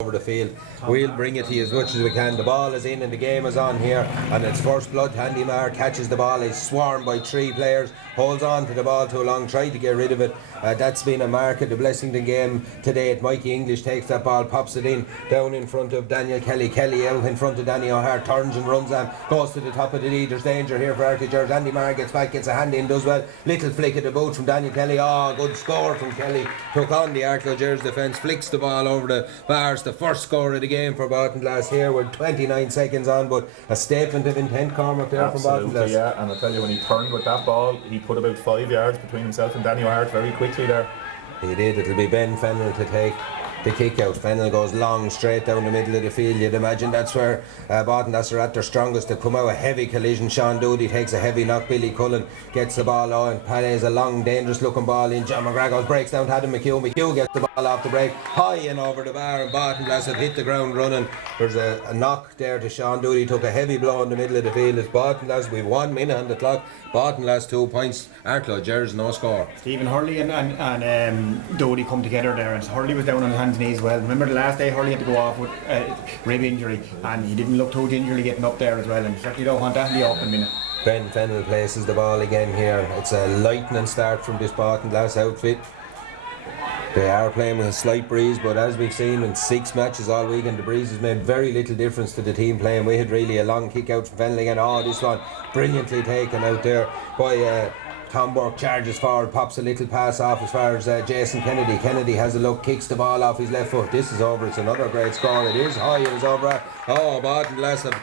over the field. We'll bring it to you as much as we can. The ball is in and the game is on here, and it's first blood. Andy Maher catches the ball. He's swarmed by 3 players, holds on to the ball too long, tried to get rid of it. That's been a mark of the Blessington game today. Mikey English takes that ball, pops it in down in front of Daniel Kelly. Kelly out in front of Danny O'Hare, turns and runs on, goes to the top of the lead. There's danger here for Artigers. Andy Maher gets back, gets a hand in, does well. Little flick of the boot from Daniel Kelly. Good score from Kelly. Took on the Artigers defence, flicks the ball over the bars. The first score of the game for Baltonglass here with 29 seconds on, but a statement of intent, Cormac, there from Baltonglass. Yeah, and I tell you, when he turned with that ball, he put about 5 yards between himself and Danny O'Hare very quickly there. He did. It'll be Ben Fennell to take the kick out. Fennell goes long straight down the middle of the field. You'd imagine that's where Baltonglass are at their strongest. They come out a heavy collision. Sean Doody takes a heavy knock. Billy Cullen gets the ball on. Plays a long dangerous looking ball in. John McGrath goes, breaks down to Adam McHugh gets the ball off the break high and over the bar, and Baltonglass have hit the ground running. There's a knock there to Sean Doody. Took a heavy blow in the middle of the field. It's Baltonglass. We've 1 minute on the clock. Baltonglass 2 points. Arklow Gers no score. Stephen Hurley and Doody come together there, and Hurley was down on his hands and knees as well. Remember the last day Hurley had to go off with rib injury, and he didn't look too gingerly getting up there as well, and certainly don't want that in the open minute. Ben Fennell places the ball again here. It's a lightning start from this Baltonglass outfit. They are playing with a slight breeze, but as we've seen in 6 matches all weekend, the breeze has made very little difference to the team playing. We had really a long kick out from Fennell again. This one brilliantly taken out there by Tom Burke. Charges forward, pops a little pass off as far as Jason Kennedy. Kennedy has a look, kicks the ball off his left foot. This is over. It's another great score. It is high. It is over. Baltonglass have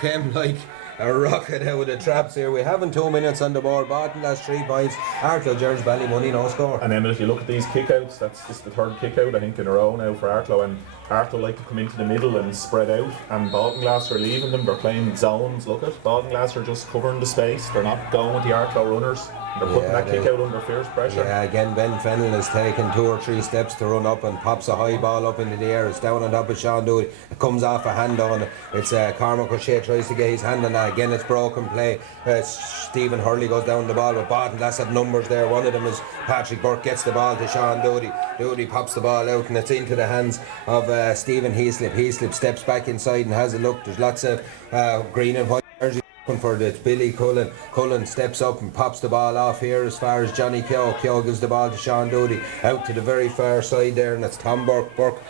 came like a rocket out of the traps here. We haven't 2 minutes on the board. Baltonglass 3 points. Arklow Gers Ballymoney no score. And then if you look at these kickouts, this is the 3rd kickout I think in a row now for Arklow, and Arklow like to come into the middle and spread out, and Baltonglass are leaving them. They're playing zones. Look at Baltonglass are just covering the space. They're not going with the Arklow runners. They're putting that kick out under fierce pressure. Yeah, again Ben Fennell has taken 2 or 3 steps to run up and pops a high ball up into the air. It's down on top of Sean Doody. It comes off a hand on it. It's Cormac O'Shea tries to get his hand on that. Again, it's broken play. Stephen Hurley goes down the ball, but Baltonglass have numbers there. One of them is Patrick Burke, gets the ball to Sean Doody. Doody pops the ball out and it's into the hands of Stephen Heaslip. Heaslip steps back inside and has a look. There's lots of green and white jerseys for the Billy Cullen. Cullen steps up and pops the ball off here as far as Johnny Keogh. Keogh gives the ball to Sean Doody out to the very far side there, and that's Tom Burke. Burke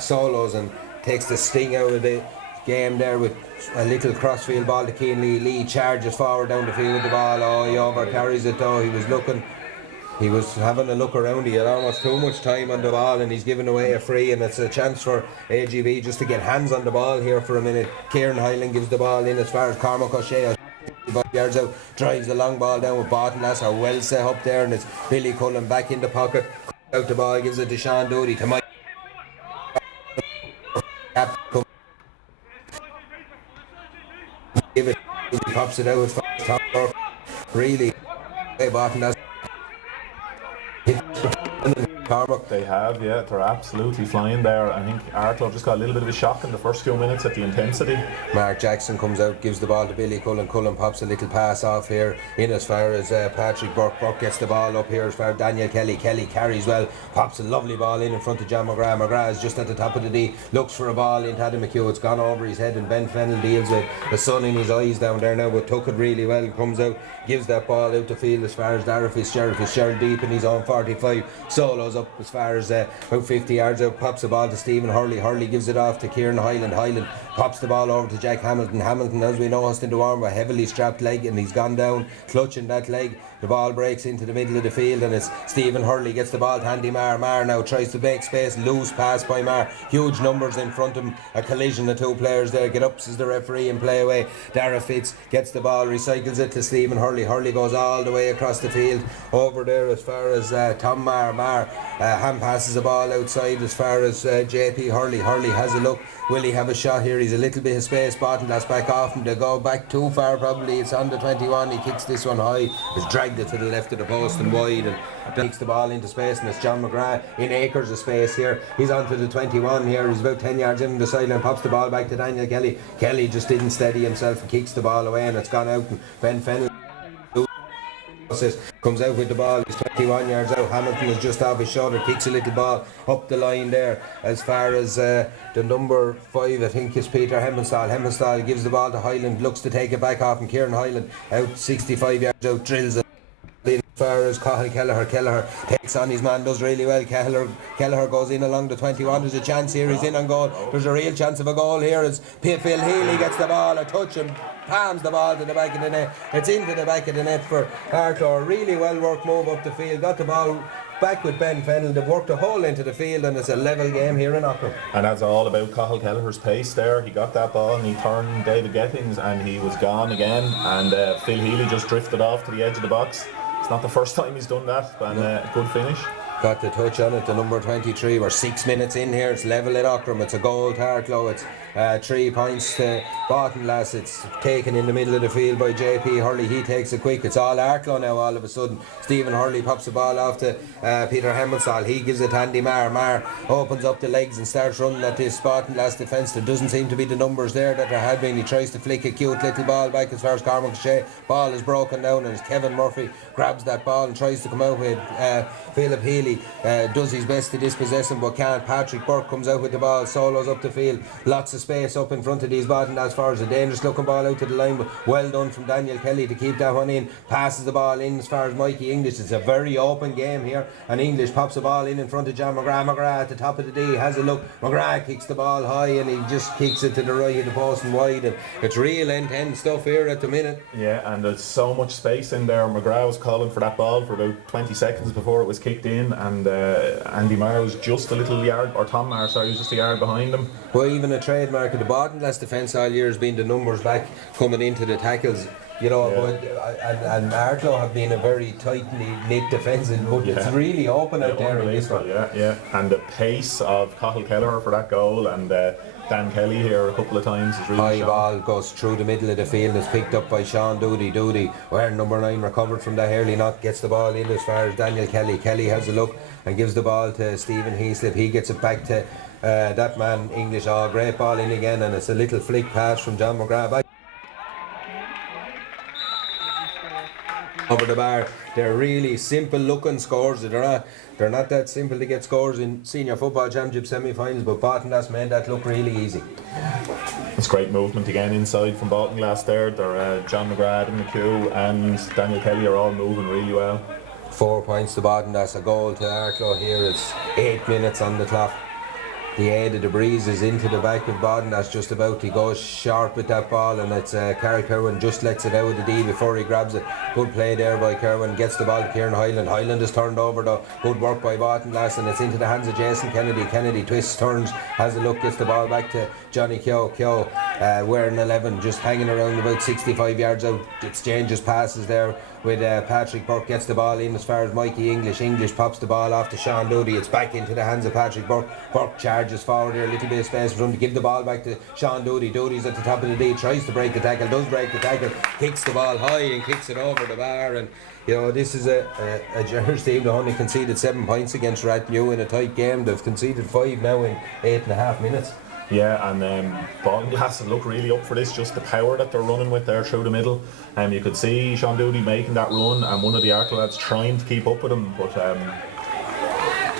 solos and takes the sting out of the game there with a little crossfield ball to Keane Lee. Charges forward down the field with the ball. He over carries it though. He was having a look around. He had almost too much time on the ball, and he's given away a free, and it's a chance for AGV just to get hands on the ball here for a minute. Kieran Hyland gives the ball in as far as Cormac O'Shea. 5 yards out, drives the long ball down with Baltonglass are well set up there, and it's Billy Cullen back in the pocket, out the ball, gives it to Sean Doody to Mike. Give it, he pops it out with Tom Burke. Really, Baltonglass. Cormac. They have, yeah, they're absolutely flying there. I think Arklow just got a little bit of a shock in the first few minutes at the intensity. Mark Jackson comes out, gives the ball to Billy Cullen. Cullen pops a little pass off here in as far as Patrick Burke. Burke gets the ball up here as far as Daniel Kelly. Kelly carries well, pops a lovely ball in front of John McGrath. McGrath is just at the top of the D, looks for a ball into Adam McHugh. It's gone over his head, and Ben Fennell deals with the sun in his eyes down there now, but took it really well. Comes out, gives that ball out the field as far as Dara Fitzgerald. Fitzgerald deep in his own 45, solos up as far as about 50 yards out, pops the ball to Stephen Hurley. Hurley gives it off to Kieran Hyland. Hyland pops the ball over to Jack Hamilton. Hamilton, as we know, has into arm a heavily strapped leg, and he's gone down clutching that leg. The ball breaks into the middle of the field, and it's Stephen Hurley gets the ball to Andy Maher. Maher now tries to make space, loose pass by Maher. Huge numbers in front of him, a collision of 2 players there. Get up, says the referee, and play away. Dara Fitz gets the ball, recycles it to Stephen Hurley. Hurley goes all the way across the field over there as far as Tom Maher. Maher hand passes the ball outside as far as JP Hurley. Hurley has a look. Will he have a shot here? He's a little bit of space. Baltonglass back off him. They go back too far probably. It's on the 21. He kicks this one high. He's dragged it to the left of the post and wide, and takes the ball into space, and it's John McGrath in acres of space here. He's on to the 21 here. He's about 10 yards in the sideline, pops the ball back to Daniel Kelly. Kelly just didn't steady himself and kicks the ball away, and it's gone out, and Ben Fennell comes out with the ball, he's 21 yards out. Hamilton is just off his shoulder, kicks a little ball up the line there as far as the number 5, I think, is Peter Hemmenstall. Hemmenstall gives the ball to Hyland, looks to take it back off, and Kieran Hyland out 65 yards out, drills it. As far as Cathal Kelleher takes on his man, does really well. Kelleher goes in along the 21. There's a chance here, he's in on goal. There's a real chance of a goal here as Phil Healy gets the ball, a touch, and palms the ball to the back of the net. It's into the back of the net for Arthur. Really well worked move up the field, got the ball back with Ben Fennell. They've worked a hole into the field, and it's a level game here in Auckland. And that's all about Cathal Kelleher's pace there. He got that ball and he turned David Gettings and he was gone again, and Phil Healy just drifted off to the edge of the box. It's not the first time he's done that, and good finish. Got the touch on it, the number 23. We're 6 minutes in here. It's level at Auckland. It's a goal to Arklow. It's 3 points to Baltinglass. It's taken in the middle of the field by JP Hurley. He takes it quick. It's all Arklow now all of a sudden. Stephen Hurley pops the ball off to Peter Hemmelsall. He gives it to Andy Marr. Marr opens up the legs and starts running at this Baltinglass defence. There doesn't seem to be the numbers there that there had been. He tries to flick a cute little ball back as far as Cormac Shea. Ball is broken down, and as Kevin Murphy grabs that ball and tries to come out with Philip Healy. Does his best to dispossess him but can't. Patrick Burke comes out with the ball, solos up the field, lots of space up in front of these bottom as far as a dangerous looking ball out to the line, but well done from Daniel Kelly to keep that one in. Passes the ball in as far as Mikey English. It's a very open game here, and English pops the ball in front of John McGrath at the top of the D, has a look. McGrath kicks the ball high and he just kicks it to the right of the post and wide, and it's real intense stuff here at the minute. Yeah, and there's so much space in there. McGrath was calling for that ball for about 20 seconds before it was kicked in, and Andy Marr was just a little yard, or Tom Marr, sorry, was just a yard behind him. Well, even a trademark of the Baltinglass defence all year has been the numbers back coming into the tackles. You know, yeah. and Arklow have been a very tightly knit defence, but it's really open out there in this one. Yeah, and the pace of Cathal Kelleher for that goal, and Dan Kelly here a couple of times is really high ball goes through the middle of the field, is picked up by Sean Doody, where number 9 recovered from that early knock, gets the ball in as far as Daniel Kelly. Kelly has a look and gives the ball to Stephen Heaslip. He gets it back to that man English. Great ball in again, and it's a little flick pass from John McGrath over the bar. They're really simple looking scores. They're not that simple to get scores in senior football championship semi-finals, but Baltinglass made that look really easy. It's great movement again inside from Baltinglass there. They're John McGrath, Adam McHugh and Daniel Kelly are all moving really well. 4 points to Baltinglass, a goal to Arklow here. It's 8 minutes on the clock. The aid of the breeze is into the back of Baltinglass just about. He goes sharp with that ball, and it's Carrie Kerwin just lets it out of the D before he grabs it. Good play there by Kerwin, gets the ball to Kieran Hyland. Hyland is turned over though. Good work by Baltinglass, and it's into the hands of Jason Kennedy. Kennedy twists, turns, has a look, gets the ball back to Johnny Keogh. Wearing 11, just hanging around about 65 yards out. Exchanges passes there with Patrick Burke, gets the ball in as far as Mikey English. English pops the ball off to Sean Doody. It's back into the hands of Patrick Burke. Burke charges forward there, a little bit of space for him to give the ball back to Sean Doody. Doody's at the top of the D, tries to break the tackle, does break the tackle, kicks the ball high and kicks it over the bar. And you know, this is a generous team that only conceded 7 points against Rathnew in a tight game. They've conceded 5 now in 8.5 minutes. Yeah, and Baltinglass look really up for this, just the power that they're running with there through the middle. You could see Sean Doody making that run, and one of the Arklow lads trying to keep up with him, but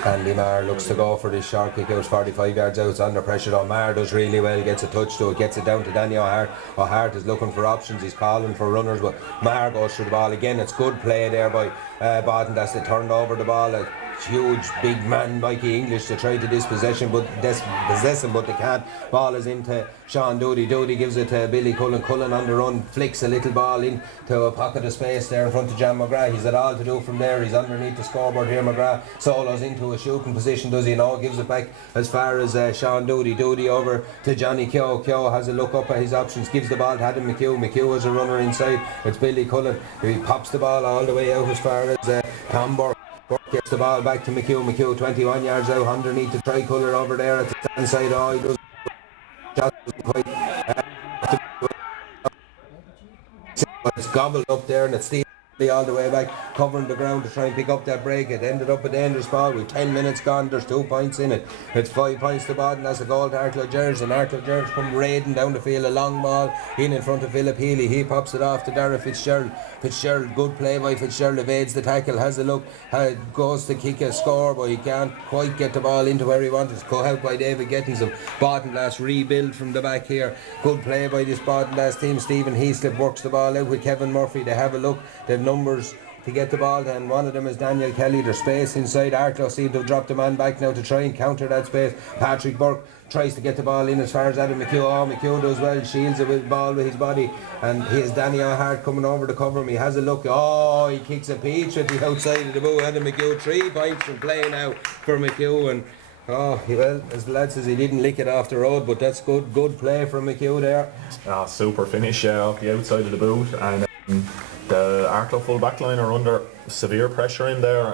Andy Marr looks to go for this short kick out, 45 yards out, it's under pressure though. Marr does really well, gets a touch to it, gets it down to Danny O'Hart. O'Hart is looking for options, he's calling for runners, but Marr goes through the ball again. It's good play there by Baltinglass. They turned over the ball. Huge big man Mikey English to try to possess him, but they can't. Ball is into Sean Doody. Doody gives it to Billy Cullen. Cullen on the run, flicks a little ball into a pocket of space there in front of John McGrath. He's at all to do from there. He's underneath the scoreboard here. McGrath solos into a shooting position, does he? No, gives it back as far as Sean Doody. Doody over to Johnny Keogh. Keogh has a look up at his options, gives the ball to Adam McHugh. McHugh is a runner inside. It's Billy Cullen. He pops the ball all the way out as far as Tom Burke. Burke gets the ball back to McHugh. McHugh 21 yards out underneath the tricolour over there at the stand side. He doesn't quite it's gobbled up there, and it's Steve all the way back, covering the ground to try and pick up that break. It ended up a dangerous ball with 10 minutes gone. There's 2 points in it. It's 5 points to Baden. That's a goal to Arklow Gerrans, and Arklow Gerrans come raiding down the field. A long ball in front of Philip Healy. He pops it off to Dara Fitzgerald. Fitzgerald, good play by Fitzgerald, evades the tackle, has a look, goes to kick a score, but he can't quite get the ball into where he wanted. It's cut out by David Gettinson. Balto rebuild from the back here. Good play by this Balto team. Stephen Heaslip works the ball out with Kevin Murphy. They have a look. They've numbers to get the ball, and one of them is Daniel Kelly. There's space inside. Arklow seem to have dropped the man back now to try and counter that space. Patrick Burke tries to get the ball in as far as Adam McHugh. Oh, McHugh does well, shields it with the ball with his body, and here's Danny O'Hart coming over to cover him. He has a look. Oh, he kicks a peach at the outside of the boot. Adam McHugh, 3 points from play now for McHugh, and oh, well, as the lad says, he didn't lick it off the road, but that's good play from McHugh there. Super finish off the outside of the boot, and the Arklow full back line are under severe pressure in there.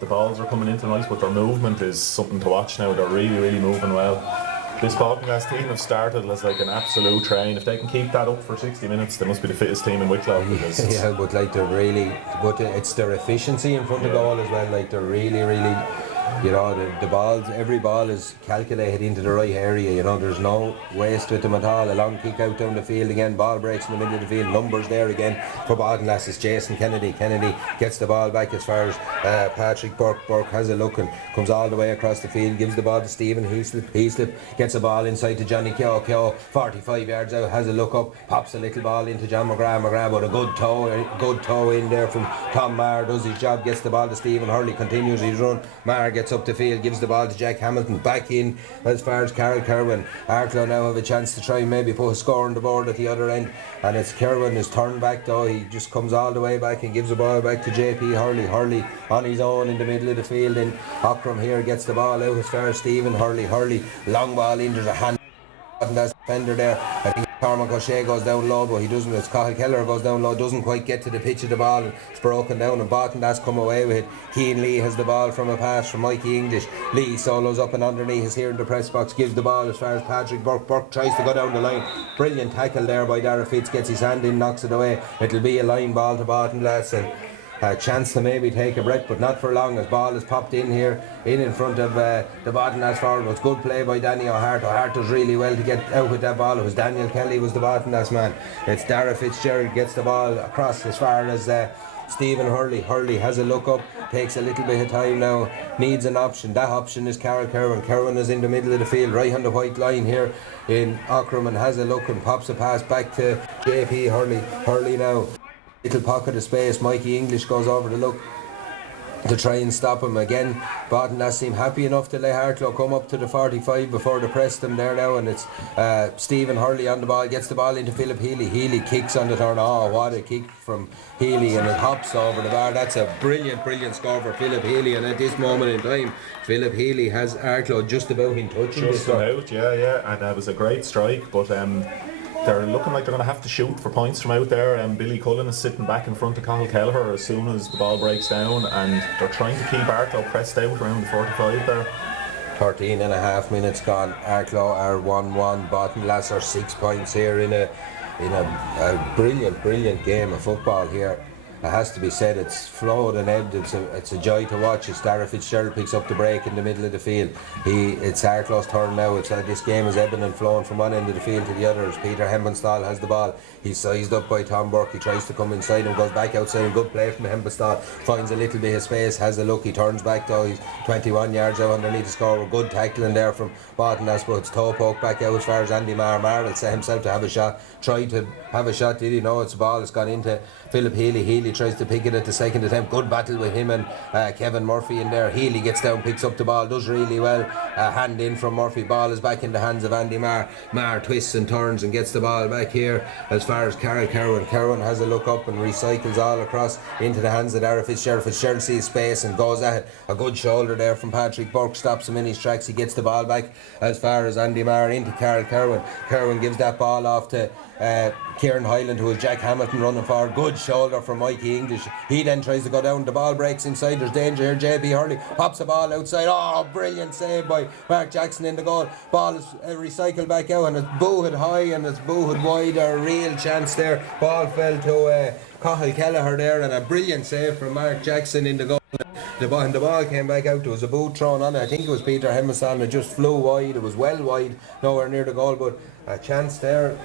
The balls are coming into nice, but their movement is something to watch now. They're really moving well. This Baltinglass team have started as like an absolute train. If they can keep that up for 60 minutes, they must be the fittest team in Wicklow. Yeah, but like they're really, but it's their efficiency in front of goal as well. Like they're really, you know, the balls, every ball is calculated into the right area. You know, there's no waste with them at all. A long kick out down the field again, ball breaks in the middle of the field. Numbers there again for Baltinglass is Jason Kennedy. Kennedy gets the ball back as far as Patrick Burke. Burke has a look and comes all the way across the field, gives the ball to Stephen Heaslip. Heaslip gets the ball inside to Johnny Keogh. Keogh 45 yards out, has a look up, pops a little ball into John McGrath. McGrath with a good toe in there from Tom Maher, does his job, gets the ball to Stephen Hurley, continues his run. Maher gets up the field, gives the ball to Jack Hamilton, back in as far as Carol Kerwin. Arklow now have a chance to try and maybe put a score on the board at the other end, and it's Kerwin is turned back though. He just comes all the way back and gives the ball back to JP Hurley. Hurley on his own in the middle of the field, and Ockram here gets the ball out as far as Stephen Hurley. Hurley, long ball in, there's a hand on that defender there. I think Cormac O'Shea goes down low, but he doesn't. It's Cathal Keller goes down low, doesn't quite get to the pitch of the ball, and it's broken down, and Balton's come away with it. Keane Lee has the ball from a pass from Mikey English. Lee solos up and underneath, is here in the press box, gives the ball as far as Patrick Burke. Burke tries to go down the line. Brilliant tackle there by Dara Fitz, gets his hand in, knocks it away. It'll be a line ball to Balton lads, and a chance to maybe take a breath, but not for long, as ball is popped in here in front of the Balton as forward. It was good play by Danny O'Hart. O'Hart does really well to get out with that ball. It was Daniel Kelly was the Balton man. It's Dara Fitzgerald gets the ball across as far as Stephen Hurley. Hurley has a look up, takes a little bit of time now, needs an option. That option is Carol Kerwin. Kerwin is in the middle of the field, right on the white line here in Ockram, and has a look and pops a pass back to JP Hurley. Hurley now, little pocket of space. Mikey English goes over to look to try and stop him again. Balton seem happy enough to let Arklow come up to the 45 before they press them there now, and it's Stephen Hurley on the ball, gets the ball into Philip Healy. Healy kicks on the turn. Oh, what a kick from Healy, and it hops over the bar. That's a brilliant score for Philip Healy, and at this moment in time Philip Healy has Arklow just about in touch. Just about, yeah, and that was a great strike, but they're looking like they're going to have to shoot for points from out there. Billy Cullen is sitting back in front of Cathal Kelleher as soon as the ball breaks down, and they're trying to keep Arklow pressed out around the 45 there. 13 and a half minutes gone. Arklow are 1-1. Balton lads are 6 points here in a brilliant game of football here. It has to be said, it's flowed and ebbed. It's a joy to watch as Dara Fitzgerald picks up the break in the middle of the field. It's Arklow's turn now. It's like this game is ebbing and flowing from one end of the field to the other as Peter Hembenstall has the ball. He's sized up by Tom Burke. He tries to come inside and goes back outside. Good play from Hembenstall. Finds a little bit of space, has a look. He turns back though. He's 21 yards out underneath the score. Good tackling there from Balton. I suppose it's toe poke back out as far as Andy Maher. Maher will set himself to have a shot. Tried to have a shot, did he? No, it's a ball. It's gone into Philip Healy. Healy tries to pick it at the second attempt. Good battle with him and Kevin Murphy in there. Healy gets down, picks up the ball, does really well. Hand in from Murphy. Ball is back in the hands of Andy Maher. Maher twists and turns and gets the ball back here as far as Carol Kerwin. Kerwin has a look up and recycles all across into the hands of Dara Fitzgerald. Fitzgerald sees space and goes at it. A good shoulder there from Patrick Burke, stops him in his tracks. He gets the ball back as far as Andy Maher into Carol Kerwin. Kerwin gives that ball off to Kieran Hyland, who was Jack Hamilton running forward. Good shoulder from Mikey English. He then tries to go down. The ball breaks inside. There's danger here. JB Hurley pops the ball outside. Oh, brilliant save by Mark Jackson in the goal. Ball is recycled back out, and it's booted high and it's booted wide. A real chance there. Ball fell to Cathal Kelleher there, and a brilliant save from Mark Jackson in the goal. The ball came back out. There was a boot thrown on it. I think it was Peter Hemmelsdal, and it just flew wide. It was well wide, nowhere near the goal, but a chance there,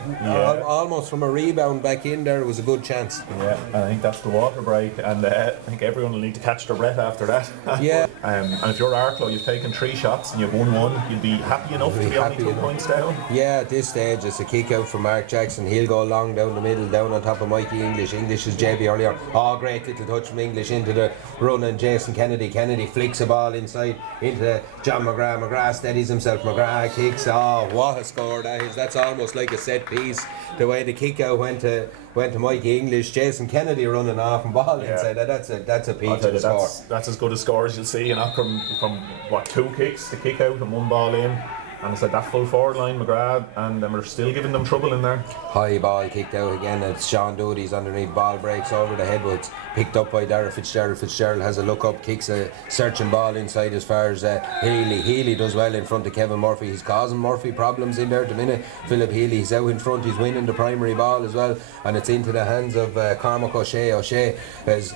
almost from a rebound back in there. It was a good chance. Yeah, I think that's the water break, and I think everyone will need to catch their breath after that. Yeah. And if you're Arklow, you've taken 3 shots and you've won 1, you'd be happy enough to be only 2 points down. Yeah, at this stage it's a kick out from Mark Jackson. He'll go long down the middle, down on top of Mikey English. English is JB earlier. Oh, great little touch from English into the run, and Jason Kennedy. Kennedy flicks a ball inside into John McGrath. McGrath steadies himself. McGrath kicks. Oh, what a score that is. That's almost like a set piece. The way the kick out went to Mikey English. Jason Kennedy running off and ball inside. That's a peach of the score. That's as good a score as you'll see in Ockram, from what, 2 kicks, the kick out and 1 ball in. And it's like that full forward line, McGrath, and we're still giving them trouble in there. High ball kicked out again. It's Sean Dody's underneath. Ball breaks over the head, but it's picked up by Dara Fitzgerald. Fitzgerald has a look up, kicks a searching ball inside as far as Healy. Healy does well in front of Kevin Murphy. He's causing Murphy problems in there at the minute. Philip Healy, he's out in front. He's winning the primary ball as well, and it's into the hands of Cormac O'Shea. O'Shea is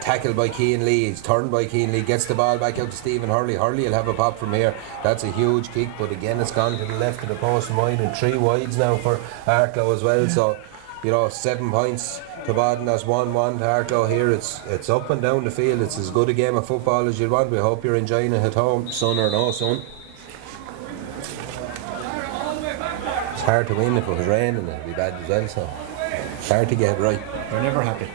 tackled by Cian Lee. He's turned by Cian Lee. Gets the ball back out to Stephen Hurley. Hurley will have a pop from here. That's a huge kick, but again it's gone to the left of the post and wide, and 3 wides now for Arklow as well. So 7 points to Baden. That's 1-1 to Arklow here. It's up and down the field. It's as good a game of football as you'd want. We hope you're enjoying it at home, son or no son. It's hard to win if it was raining. It'd be bad as well, so it's hard to get right. They're never happy.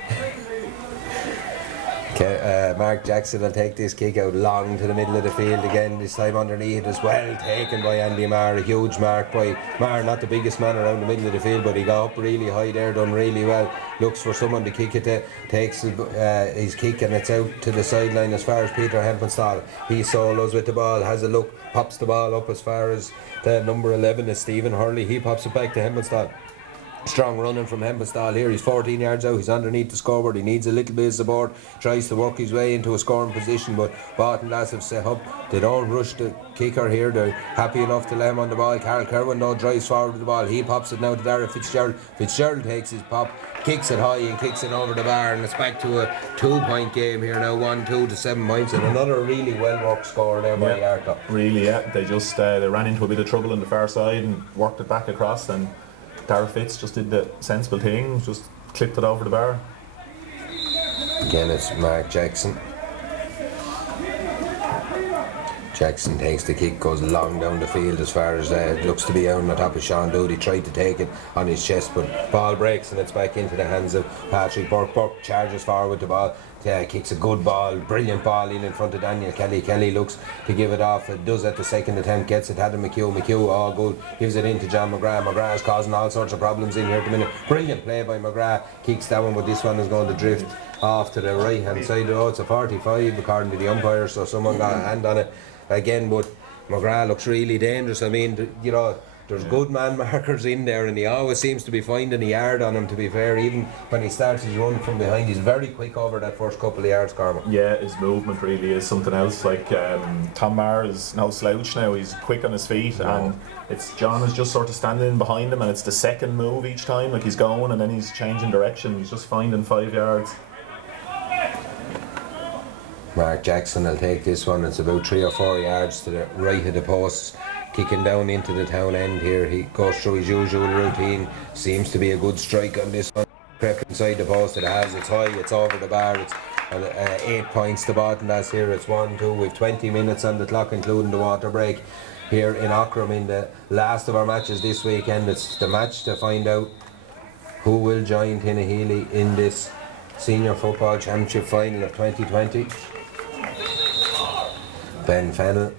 Okay, Mark Jackson will take this kick out long to the middle of the field again, this time underneath as well, taken by Andy Marr. A huge mark by Marr, not the biggest man around the middle of the field, but he got up really high there, done really well. Looks for someone to kick it to, takes his kick, and it's out to the sideline as far as Peter Hempenstal. He solos with the ball, has a look, pops the ball up as far as the number 11 is Stephen Hurley. He pops it back to Hempenstal. Strong running from Hempenstal here. He's 14 yards out. He's underneath the scoreboard. He needs a little bit of support. Tries to work his way into a scoring position, but Barton lads have set up. They don't rush the kicker here. They're happy enough to let him on the ball. Carl Kerwin though drives forward with the ball. He pops it now to Dara Fitzgerald. Fitzgerald takes his pop, kicks it high and kicks it over the bar, and it's back to a 2-point game here now. 1-2 to 7 points, and another really well worked score there by Arklow. Really, yeah. They just they ran into a bit of trouble on the far side and worked it back across, and Dara Fitz just did the sensible thing, just clipped it over the bar. Again, it's Mark Jackson. Jackson takes the kick, goes long down the field as far as it looks to be out on the top of Sean Doody. Tried to take it on his chest, but ball breaks and it's back into the hands of Patrick Burke. Burke charges forward with the ball. Kicks a good ball, brilliant ball in front of Daniel Kelly. Kelly looks to give it off. It does at the second attempt, gets it. Adam McHugh, all good. Gives it into John McGrath. McGrath's causing all sorts of problems in here at the minute. Brilliant play by McGrath. Kicks that one, but this one is going to drift off to the right hand side. Oh, it's a 45 according to the umpire, so someone got a hand on it again. But McGrath looks really dangerous. I mean, there's good man markers in there, and he always seems to be finding a yard on him, to be fair. Even when he starts his run from behind, he's very quick over that first couple of yards, Cormac. Yeah, his movement really is something else. Like Tom Maher is no slouch now. He's quick on his feet, and it's John is just sort of standing in behind him, and it's the second move each time. Like he's going and then he's changing direction. He's just finding 5 yards. Mark Jackson will take this one. It's about 3 or 4 yards to the right of the posts. Kicking down into the town end here. He goes through his usual routine. Seems to be a good strike on this one. Crept inside the post. It has. It's high. It's over the bar. It's 8 points to Barton. That's here. It's 1-2. We've 20 minutes on the clock, including the water break here in Ockram in the last of our matches this weekend. It's the match to find out who will join Tinnahealy in this Senior Football Championship final of 2020. Ben Fennell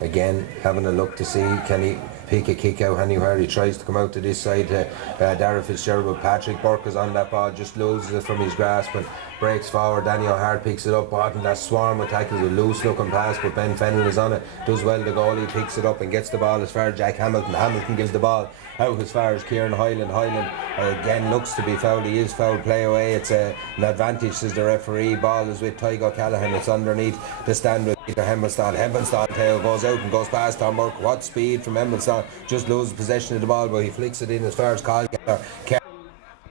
again having a look to see can he pick a kick out anywhere. He tries to come out to this side to Darragh Fitzgerald, but Patrick Burke is on that ball, just loses it from his grasp and breaks forward. Danny O'Hare picks it up, bottom that swarm of tackles, a loose looking pass, but Ben Fennell is on it, does well. The goalie picks it up and gets the ball as far as Jack Hamilton. Hamilton gives the ball out as far as Kieran Hyland. Hyland again looks to be fouled. He is fouled, play away. It's an advantage, says the referee. Ball is with Tygo Callaghan. It's underneath the stand with Peter Hempelstall. Hempelstall tail goes out and goes past Tom Burke. What speed from Hempelstall, just loses possession of the ball, but he flicks it in as far as Carl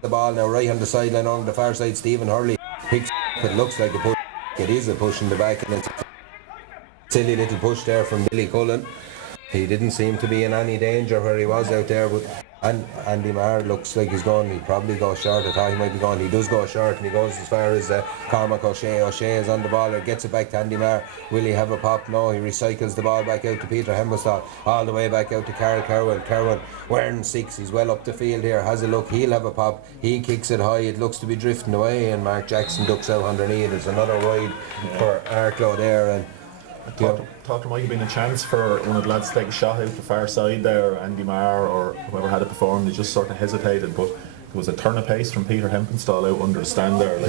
the ball now right on the sideline on the far side. Stephen Hurley picks up. It looks like a push. It is a push in the back, and it's a silly little push there from Billy Cullen. He didn't seem to be in any danger where he was out there, but Andy Maher looks like he's gone. He'll probably go short. I thought he might be gone. He does go short, and he goes as far as Cormac O'Shea. O'Shea is on the ball, or gets it back to Andy Maher. Will he have a pop? No, he recycles the ball back out to Peter Hempelstall, all the way back out to Carl Cowan. Cowan wearing 6, he's well up the field here, has a look, he'll have a pop. He kicks it high, it looks to be drifting away, and Mark Jackson ducks out underneath. There's another wide for Arklow there, and I thought there might have been a chance for one of the lads to take a shot out the far side there, Andy Maher or whoever had it before him. They just sort of hesitated, but there was a turn of pace from Peter Hempelstall out under the stand there.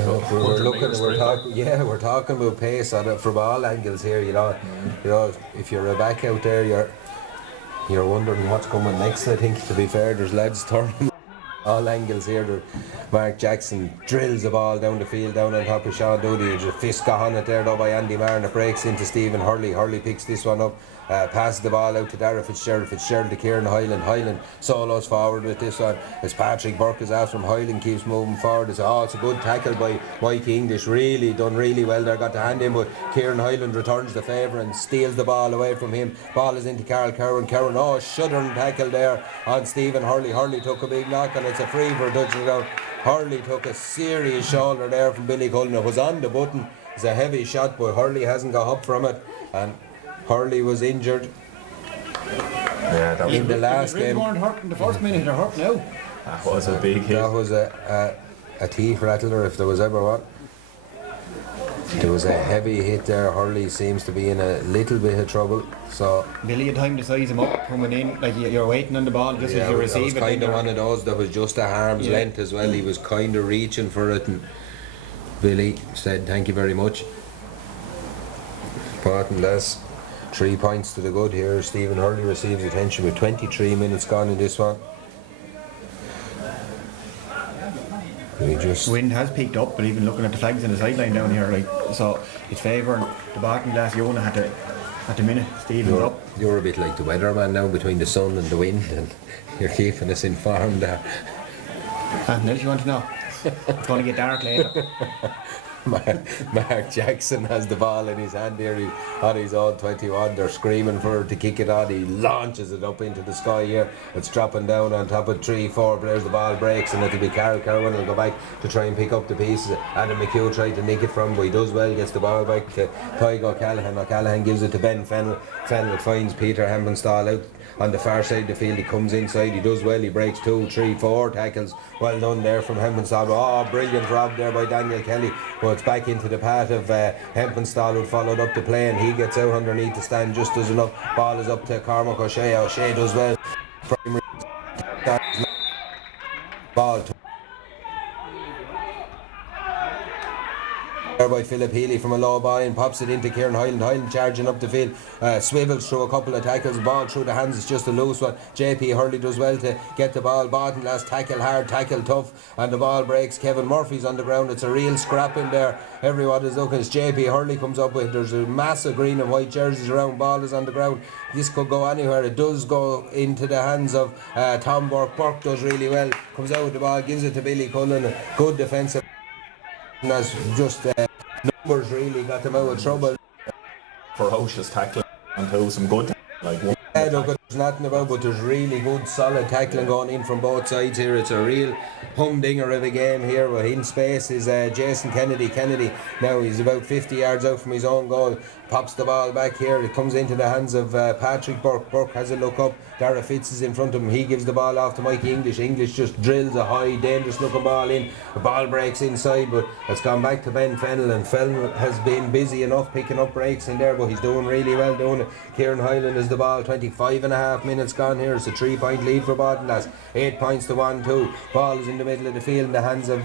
We're talking about pace on it from all angles here. You know, if you're a back out there, you're wondering what's coming next. I think, to be fair, there's lads turning all angles here. Mark Jackson drills the ball down the field, down on top of Sean Doody. There's a fist got on it there though by Andy Maher, and it breaks into Stephen Hurley. Hurley picks this one up, passes the ball out to Darragh Fitzgerald. Fitzgerald to Kieran Hyland. Hyland solos forward with this one as Patrick Burke is after him. Hyland keeps moving forward. It's a good tackle by Mike English. Done really well there. Got the hand in, but Kieran Hyland returns the favour and steals the ball away from him. Ball is into Carl Cowan. Cowan, shuddering tackle there on Stephen Hurley. Hurley took a big knock, and it's a free for touchdown. Hurley took a serious shoulder there from Billy Cullen. It was on the button. It's a heavy shot, but Hurley hasn't got up from it, and Hurley was injured in the last game. Hurt in the first minute, they're hurt now. That was a big hit. That was a teeth rattler if there was ever one. There was a heavy hit there. Hurley seems to be in a little bit of trouble. So Billy had time to size him up coming in, like you're waiting on the ball just as you receive it. It was kind of one of those that was just a arm's length as well. He was kind of reaching for it, and Billy said thank you very much. Important, that's 3 points to the good here. Stephen Hurley receives attention with 23 minutes gone in this one. Wind has picked up, but even looking at the flags on the sideline down here, so it's favouring the Baltinglass Yona at the minute. Stephen's up. You're a bit like the weatherman now, between the sun and the wind, and you're keeping us informed there. Anything else you want to know? It's going to get dark later. Mark Jackson has the ball in his hand here. He's on his own 21. They're screaming for him to kick it on. He launches it up into the sky here. It's dropping down on top of 3-4 players. The ball breaks, and it'll be Carl Cowan will go back to try and pick up the pieces. Adam McHugh tried to nick it from him, but he does well. Gets the ball back to Tygo Callaghan. O'Callaghan gives it to Ben Fennell. Fennell finds Peter Hempelstall out on the far side of the field. He comes inside. He does well. He breaks 2, 3, 4 tackles. Well done there from Hempelstall. Brilliant rob there by Daniel Kelly. But it's back into the path of Hempelstall, who followed up the play, and he gets out underneath the stand just as enough. Ball is up to Cormac O'Shea. O'Shea does well. Primary Balto by Philip Healy from a low ball in, pops it into Kieran Hyland. Hyland charging up the field, swivels through a couple of tackles, ball through the hands, it's just a loose one. JP Hurley does well to get the ball. Barton last tackle hard, tackle tough, and the ball breaks. Kevin Murphy's on the ground. It's a real scrap in there. Everyone is looking as JP Hurley comes up with, there's a massive green and white jerseys around. Ball is on the ground. This could go anywhere. It does go into the hands of Tom Burke. Burke does really well, comes out with the ball, gives it to Billy Cullen. Good defensive, and that's just numbers really got them out of trouble. Ferocious tackling and some good tackling. Look, there's nothing about, but there's really good solid tackling going in from both sides here. It's a real humdinger of a game here. But in space is Jason Kennedy. Now he's about 50 yards out from his own goal. Pops the ball back here. It comes into the hands of Patrick Burke. Burke has a look up. Darragh Fitz is in front of him. He gives the ball off to Mikey English. English just drills a high, dangerous looking ball in. The ball breaks inside, but it's gone back to Ben Fennell, and Fennell has been busy enough picking up breaks in there, but he's doing really well doing it. Kieran Hyland is the ball, 25 and a 2.5 minutes gone here. It's a 3-point lead for Baltinlass. 8 points to 1-2. Ball is in the middle of the field in the hands of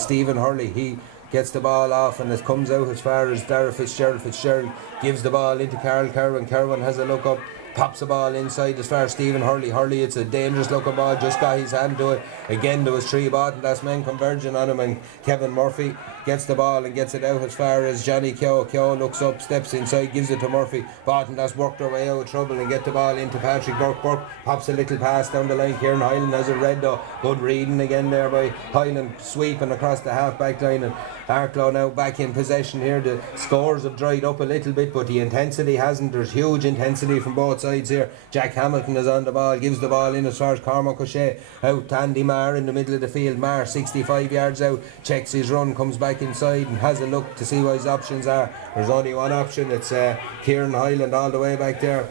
Stephen Hurley. He gets the ball off and it comes out as far as Dara Fitzgerald. Fitzgerald gives the ball into Carl Kerwin. Kerwin has a look up, pops the ball inside as far as Stephen Hurley. Hurley, it's a dangerous looking ball, just got his hand to it. Again, there was 3 Baltinlass men converging on him, and Kevin Murphy gets the ball and gets it out as far as Johnny Keogh. Keogh looks up, steps inside, gives it to Murphy. Baltinlass work their way out of trouble and get the ball into Patrick Burke. Burke pops a little pass down the line. Kieran Hyland has it read though. Good reading again there by Hyland, sweeping across the half back line, and Arklow now back in possession here. The scores have dried up a little bit, but the intensity hasn't. There's huge intensity from both sides here. Jack Hamilton is on the ball, gives the ball in as far as Cormac O'Shea. Out to Andy Marr in the middle of the field. Marr 65 yards out, checks his run, comes back inside and has a look to see what his options are. There's only one option. It's Kieran Hyland all the way back there.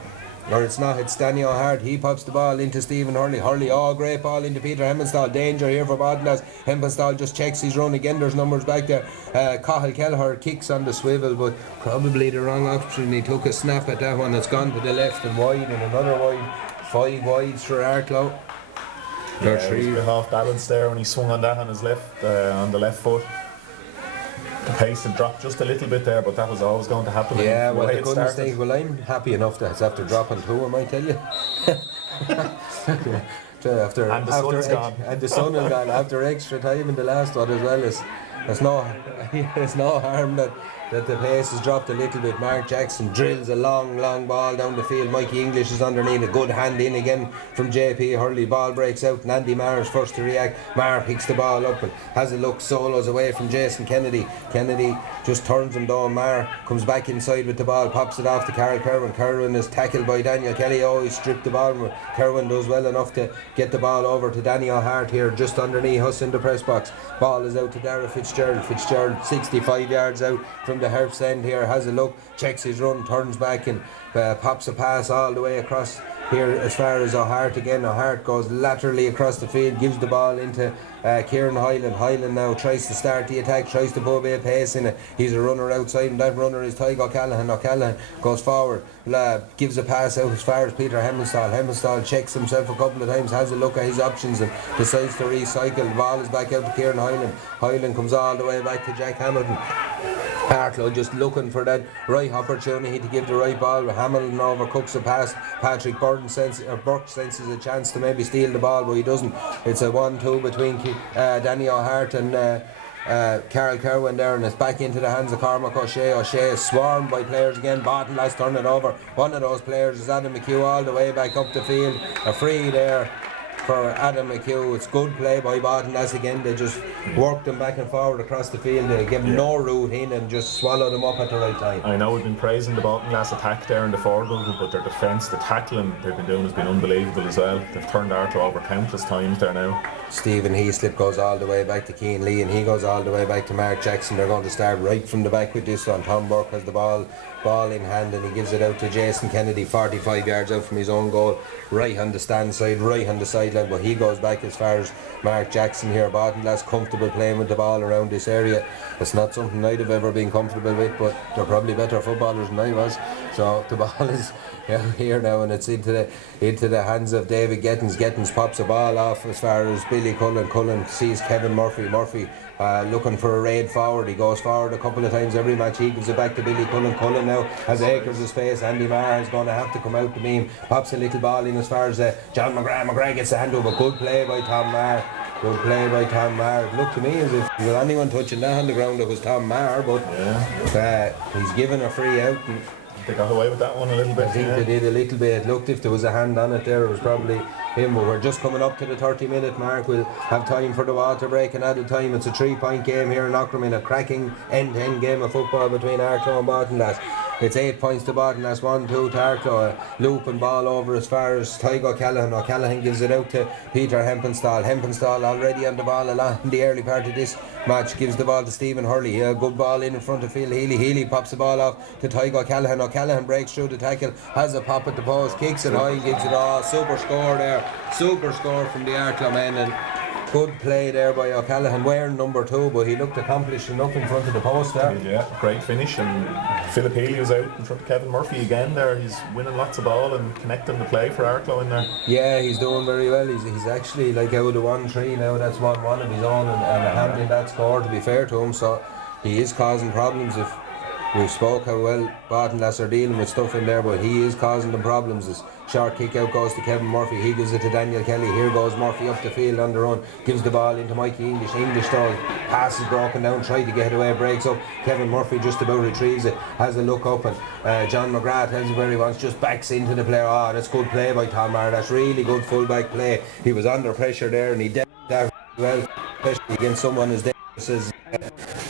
Or it's not, it's Danny O'Hart. He pops the ball into Stephen Hurley. Hurley, great ball into Peter Hempenstall. Danger here for Baltinlass. Hempenstall just checks his run again. There's numbers back there. Cahill Kelleher kicks on the swivel, but probably the wrong option. He took a snap at that one. It's gone to the left and wide, and another wide. 5 wides for Arklow. Yeah, he was a bit off balance there when he swung on that on his left, on the left foot. The pace had dropped just a little bit there, but that was always going to happen. Yeah, well, the good mistake. Well, I'm happy enough that it's after dropping 2, I might tell you. After, and the sun is gone. And the sun is gone after extra time in the last one as well. There's no harm that the pace has dropped a little bit. Mark Jackson drills a long ball down the field. Mikey English is underneath. A good hand in again from JP Hurley. Ball breaks out and Andy Marr is first to react. Marr picks the ball up and has a look, solos away from Jason Kennedy. Kennedy just turns him down. Marr comes back inside with the ball, pops it off to Carl Kerwin. Kerwin is tackled by Daniel Kelly. Always stripped the ball. Kerwin does well enough to get the ball over to Danny O'Hart here, just underneath us in the press box. Ball is out to Dara Fitzgerald. Fitzgerald 65 yards out from the Herf's end here, has a look, checks his run, turns back and pops a pass all the way across here as far as O'Hart again. O'Hart goes laterally across the field, gives the ball into Kieran Hyland. Hyland now tries to start the attack, tries to put a bit of pace in it. He's a runner outside and that runner is Tygo O'Callaghan. O'Callaghan goes forward, gives a pass out as far as Peter Hempenstall. Hempenstall checks himself a couple of times, has a look at his options and decides to recycle. The ball is back out to Kieran Hyland. Hyland comes all the way back to Jack Hamilton. Arklow just looking for that right opportunity to give the right ball. Hamilton overcooks a pass. Patrick Burke senses a chance to maybe steal the ball, but he doesn't. It's a 1-2 between Danny O'Hart and Carl Kerwin there, and it's back into the hands of Cormac O'Shea. O'Shea is swarmed by players again. Baltinlass turn it over. One of those players is Adam McHugh all the way back up the field. A free there for Adam McHugh. It's good play by Baltinlass again. They just worked them back and forward across the field. They gave them no route in and just swallowed them up at the right time. I know we've been praising the Baltinlass attack there in the forward movement, but their defence, the tackling they've been doing has been unbelievable as well. They've turned Arklow over countless times there now. Stephen Heaslip goes all the way back to Keane Lee and he goes all the way back to Mark Jackson. They're going to start right from the back with this one. Tom Burke has the ball in hand and he gives it out to Jason Kennedy, 45 yards out from his own goal, right on the stand side, right on the sideline, but he goes back as far as Mark Jackson here. Baltinlass comfortable playing with the ball around this area. It's not something I'd have ever been comfortable with, but they're probably better footballers than I was. So the ball is here now and it's into the hands of David Gettins. Gettins pops a ball off as far as Billy Cullen. Cullen sees Kevin Murphy. Murphy looking for a raid forward. He goes forward a couple of times every match. He gives it back to Billy Cullen. Cullen now has acres of space. Andy Marr is going to have to come out to beam. Pops a little ball in as far as John McGrath. McGrath gets the hand over. Good play by Tom Marr. Good play by Tom Marr. It looked to me as if there was anyone touching that on the ground, it was Tom Marr, but he's given a free out. And they got away with that one a little bit. I think they did a little bit. It looked, if there was a hand on it there, it was probably him. But we're just coming up to the 30-minute mark. We'll have time for the water break and added time. It's a 3-point game here in Auckland, in a cracking end-to-end game of football between Arklow and Baltinlass. It's 8 points to Baltinlass, 1-2 to Arklow. Loop and ball over as far as Tygo O'Callaghan. O'Callaghan gives it out to Peter Hempenstall. Hempenstall already on the ball a lot in the early part of this match. Gives the ball to Stephen Hurley. A good ball in front of Phil Healy. Healy pops the ball off to Tygo O'Callaghan. O'Callaghan breaks through the tackle, has a pop at the post, kicks it high, gives it all. Super score there. Super score from the Arklow men, and Good play there by O'Callaghan, wearing number 2, but he looked accomplished enough in front of the post there. Yeah, great finish. And Philip Healy was out in front of Kevin Murphy again there. He's winning lots of ball and connecting the play for Arklow in there. Yeah, he's doing very well. He's actually like out of 1-3 now. That's one of his own, and a hand in that score, to be fair to him. So he is causing problems. If we've spoke how well Balto are dealing with stuff in there, but he is causing them problems. This short kick out goes to Kevin Murphy, he gives it to Daniel Kelly. Here goes Murphy up the field on the run, gives the ball into Mikey English. English does, pass is broken down, tried to get it away, breaks up. Kevin Murphy just about retrieves it, has a look up, and John McGrath tells him where he wants, just backs into the player. Oh, that's good play by Tom Maher, that's really good full back play. He was under pressure there and he did that well, especially against someone as dangerous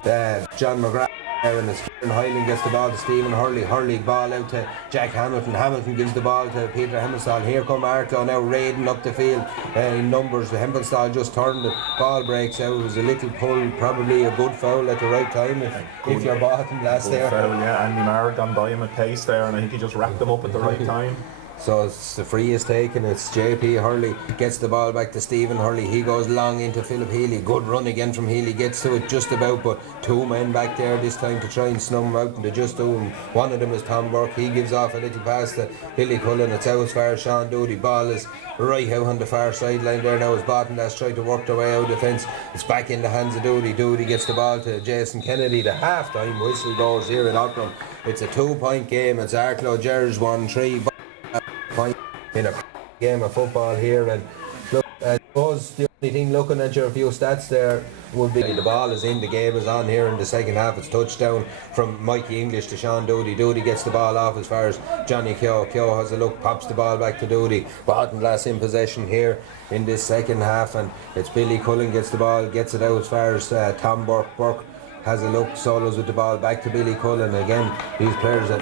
as John McGrath. And as Kieran Hyland gets the ball to Stephen Hurley, Hurley ball out to Jack Hamilton, Hamilton gives the ball to Peter Hempelstall. Here come Arklow now raiding up the field in numbers. The Hempelstall just turned, the ball breaks out. It was a little pull, probably a good foul at the right time if you're bottom last there. Foul, yeah. Andy Maher gone by him at pace there, and I think he just wrapped him up at the right time. So it's the free is taken, it's JP Hurley, gets the ball back to Stephen Hurley, he goes long into Philip Healy, good run again from Healy, gets to it just about, but 2 men back there this time to try and snub him out, and they just do, and one of them is Tom Burke. He gives off a little pass to Billy Cullen, it's out as far as Sean Doody. Ball is right out on the far sideline there now as Balto trying to work their way out of defence. It's back in the hands of Doody. Doody gets the ball to Jason Kennedy. The half-time whistle goes here in Ockram. It's a 2-point game, it's Arklow Gerrars 1-3 point in a game of football here. And look, I suppose the only thing, looking at your few stats there, would be the ball is in, the game is on here in the second half. It's touchdown from Mikey English to Sean Doody. Doody gets the ball off as far as Johnny Keogh. Keogh has a look, pops the ball back to Doody. Baltinglass in possession here in this second half, and it's Billy Cullen gets the ball, gets it out as far as Tom Burke. Burke has a look, solos with the ball back to Billy Cullen. Again, these players that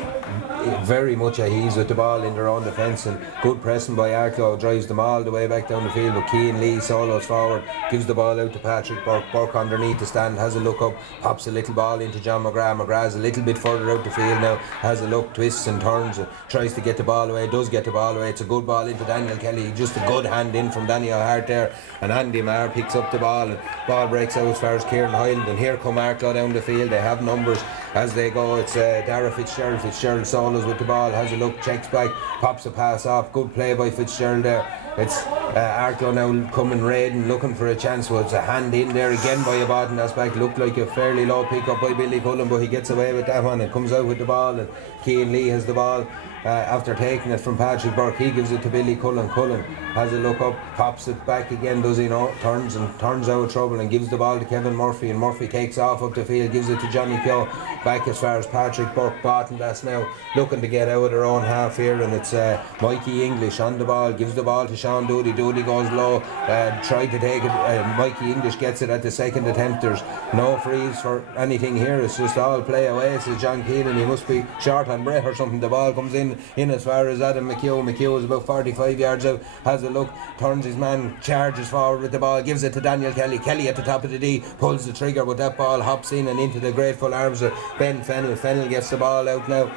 very much at ease with the ball in their own defence, and good pressing by Arklow drives them all the way back down the field. But Keane Lee solos forward, gives the ball out to Patrick Burke. Burke underneath the stand, has a look up, pops a little ball into John McGrath. McGrath's a little bit further out the field now, has a look, twists and turns and tries to get the ball away, does get the ball away. It's a good ball into Daniel Kelly, just a good hand in from Danny O'Hart there, and Andy Maher picks up the ball, and ball breaks out as far as Kieran Hyland. And here come Arklow down the field, they have numbers as they go. It's Dara Fitzgerald solos with the ball, has a look, checks back, pops a pass off, good play by Fitzgerald there. It's Arklow now coming raiding, looking for a chance. Well, it's a hand in there again by a Balto back, looked like a fairly low pick up by Billy Cullen, but he gets away with that one and comes out with the ball, and Keane Lee has the ball. After taking it from Patrick Burke, he gives it to Billy Cullen. Cullen has a look up, pops it back again, does he know, turns out of trouble and gives the ball to Kevin Murphy, and Murphy takes off up the field, gives it to Johnny Keogh, back as far as Patrick Burke. Baltinglass now looking to get out of their own half here, and it's Mikey English on the ball, gives the ball to Sean Doody. Doody goes low, tried to take it, Mikey English gets it at the second attempt. There's no freeze for anything here, it's just all play away. Says John Keenan, he must be short on breath or something. The ball comes in as far as Adam McHugh. McHugh is about 45 yards out, has a look, turns his man, charges forward with the ball, gives it to Daniel Kelly. Kelly at the top of the D, pulls the trigger, but that ball hops in and into the grateful arms of Ben Fennell. Fennell gets the ball out now.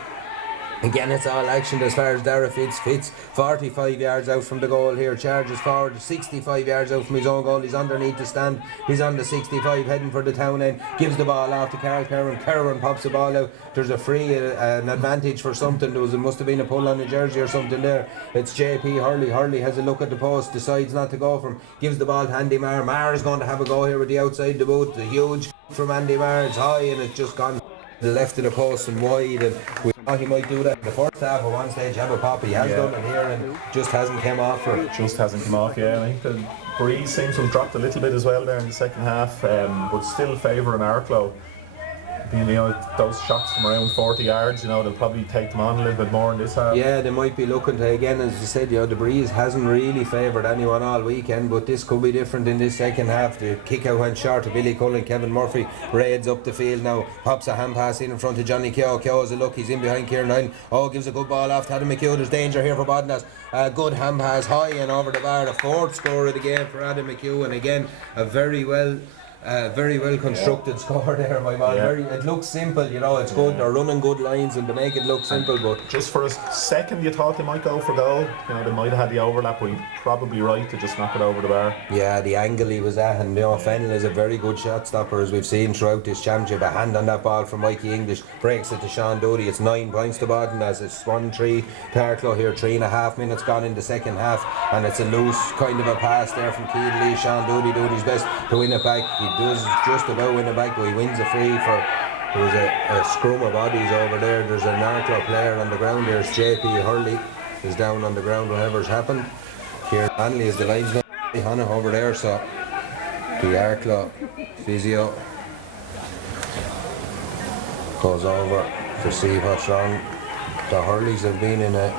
Again, it's all action as far as Dara Fitz 45 yards out from the goal here, charges forward 65 yards out from his own goal. He's underneath the stand, he's on the 65 heading for the town end, gives the ball off to Carl Kerwin. Kerwin pops the ball out. There's a free, an advantage for something. It must have been a pull on a jersey or something there. It's JP Hurley. Hurley has a look at the post, decides not to go for him, gives the ball to Andy Maher. Maher is going to have a go here with the outside the boot. The huge from Andy Maher, it's high and it's just gone the left of the post and wide, and we thought he might do that in the first half. At one stage have a pop, he has done it here and just hasn't come off for it. Just hasn't come off, yeah. I think the breeze seems to have dropped a little bit as well there in the second half, but still favouring Arklow. You know, those shots from around 40 yards, you know, they'll probably take them on a little bit more in this half. Yeah, they might be looking to, again, as you said, you know, the breeze hasn't really favoured anyone all weekend, but this could be different in this second half. The kick out went short to Billy Cullen. Kevin Murphy raids up the field now, pops a hand pass in front of Johnny Keogh. Keogh has a look, he's in behind Kieran Hyland. Gives a good ball off to Adam McHugh. There's danger here for Balto. Good hand pass high and over the bar. The fourth score of the game for Adam McHugh, and again, a very well Very well constructed score there, my man. It looks simple, you know, it's good. They're running good lines and they make it look simple, but just for a second you thought they might go for goal. You know, they might have had the overlap, but he's probably right to just knock it over the bar. Yeah, the angle he was at, and you know, Fennell is a very good shot stopper, as we've seen throughout this championship. A hand on that ball from Mikey English, breaks it to Sean Doody. It's 9 points to Baden, as it's 1-3 Tarklow here. 3.5 minutes gone in the second half, and it's a loose kind of a pass there from Keane Lee. Sean Doody doing his best to win it back. He does just about win it back, but he wins a free for. There was a scrum of bodies over there. There's an Arklow player on the ground. There's JP Hurley is down on the ground, whatever's happened. Kieran Hanley is the linesman on it over there, so the Arklow physio goes over to see what's wrong. The Hurleys have been in a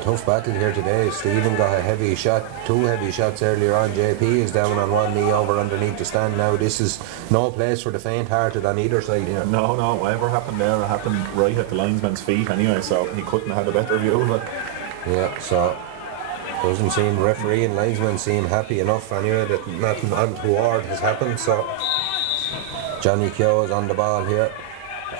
tough battle here today. Stephen got a heavy shot, 2 heavy shots earlier on. JP is down on one knee over underneath the stand now. This is no place for the faint-hearted on either side here. No, whatever happened there, it happened right at the linesman's feet anyway, so he couldn't have had a better view of it. Yeah, so doesn't seem referee and linesman seem happy enough anyway that nothing untoward has happened. So Johnny Keogh is on the ball here.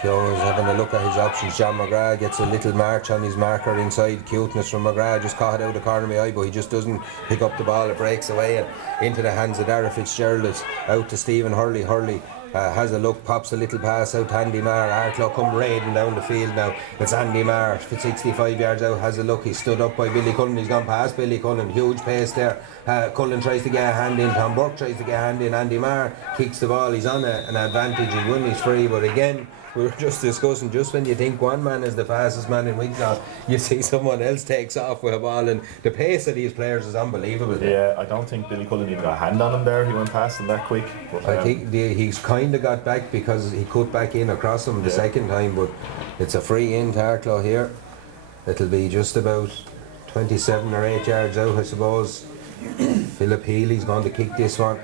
Keogh is having a look at his options. John McGrath gets a little march on his marker inside. Cuteness from McGrath, just caught it out of the corner of my eye, but he just doesn't pick up the ball. It breaks away and into the hands of Dara Fitzgerald. It's out to Stephen Hurley. Hurley has a look, pops a little pass out to Andy Marr. Arklow come raiding down the field now. It's Andy Marr, 65 yards out, has a look. He's stood up by Billy Cullen. He's gone past Billy Cullen. Huge pace there. Cullen tries to get a hand in. Tom Burke tries to get a hand in. Andy Marr kicks the ball. He's on an advantage. He won his free, but again, we were just discussing, just when you think one man is the fastest man in Wicklow, you see someone else takes off with a ball, and the pace of these players is unbelievable. Yeah, I don't think Billy Cullen even got a hand on him there. He went past him that quick. But, I think he's kind of got back because he cut back in across him the second time, but it's a free in to Arklow here. It'll be just about 27 or 8 yards out, I suppose. Philip Healy's going to kick this one.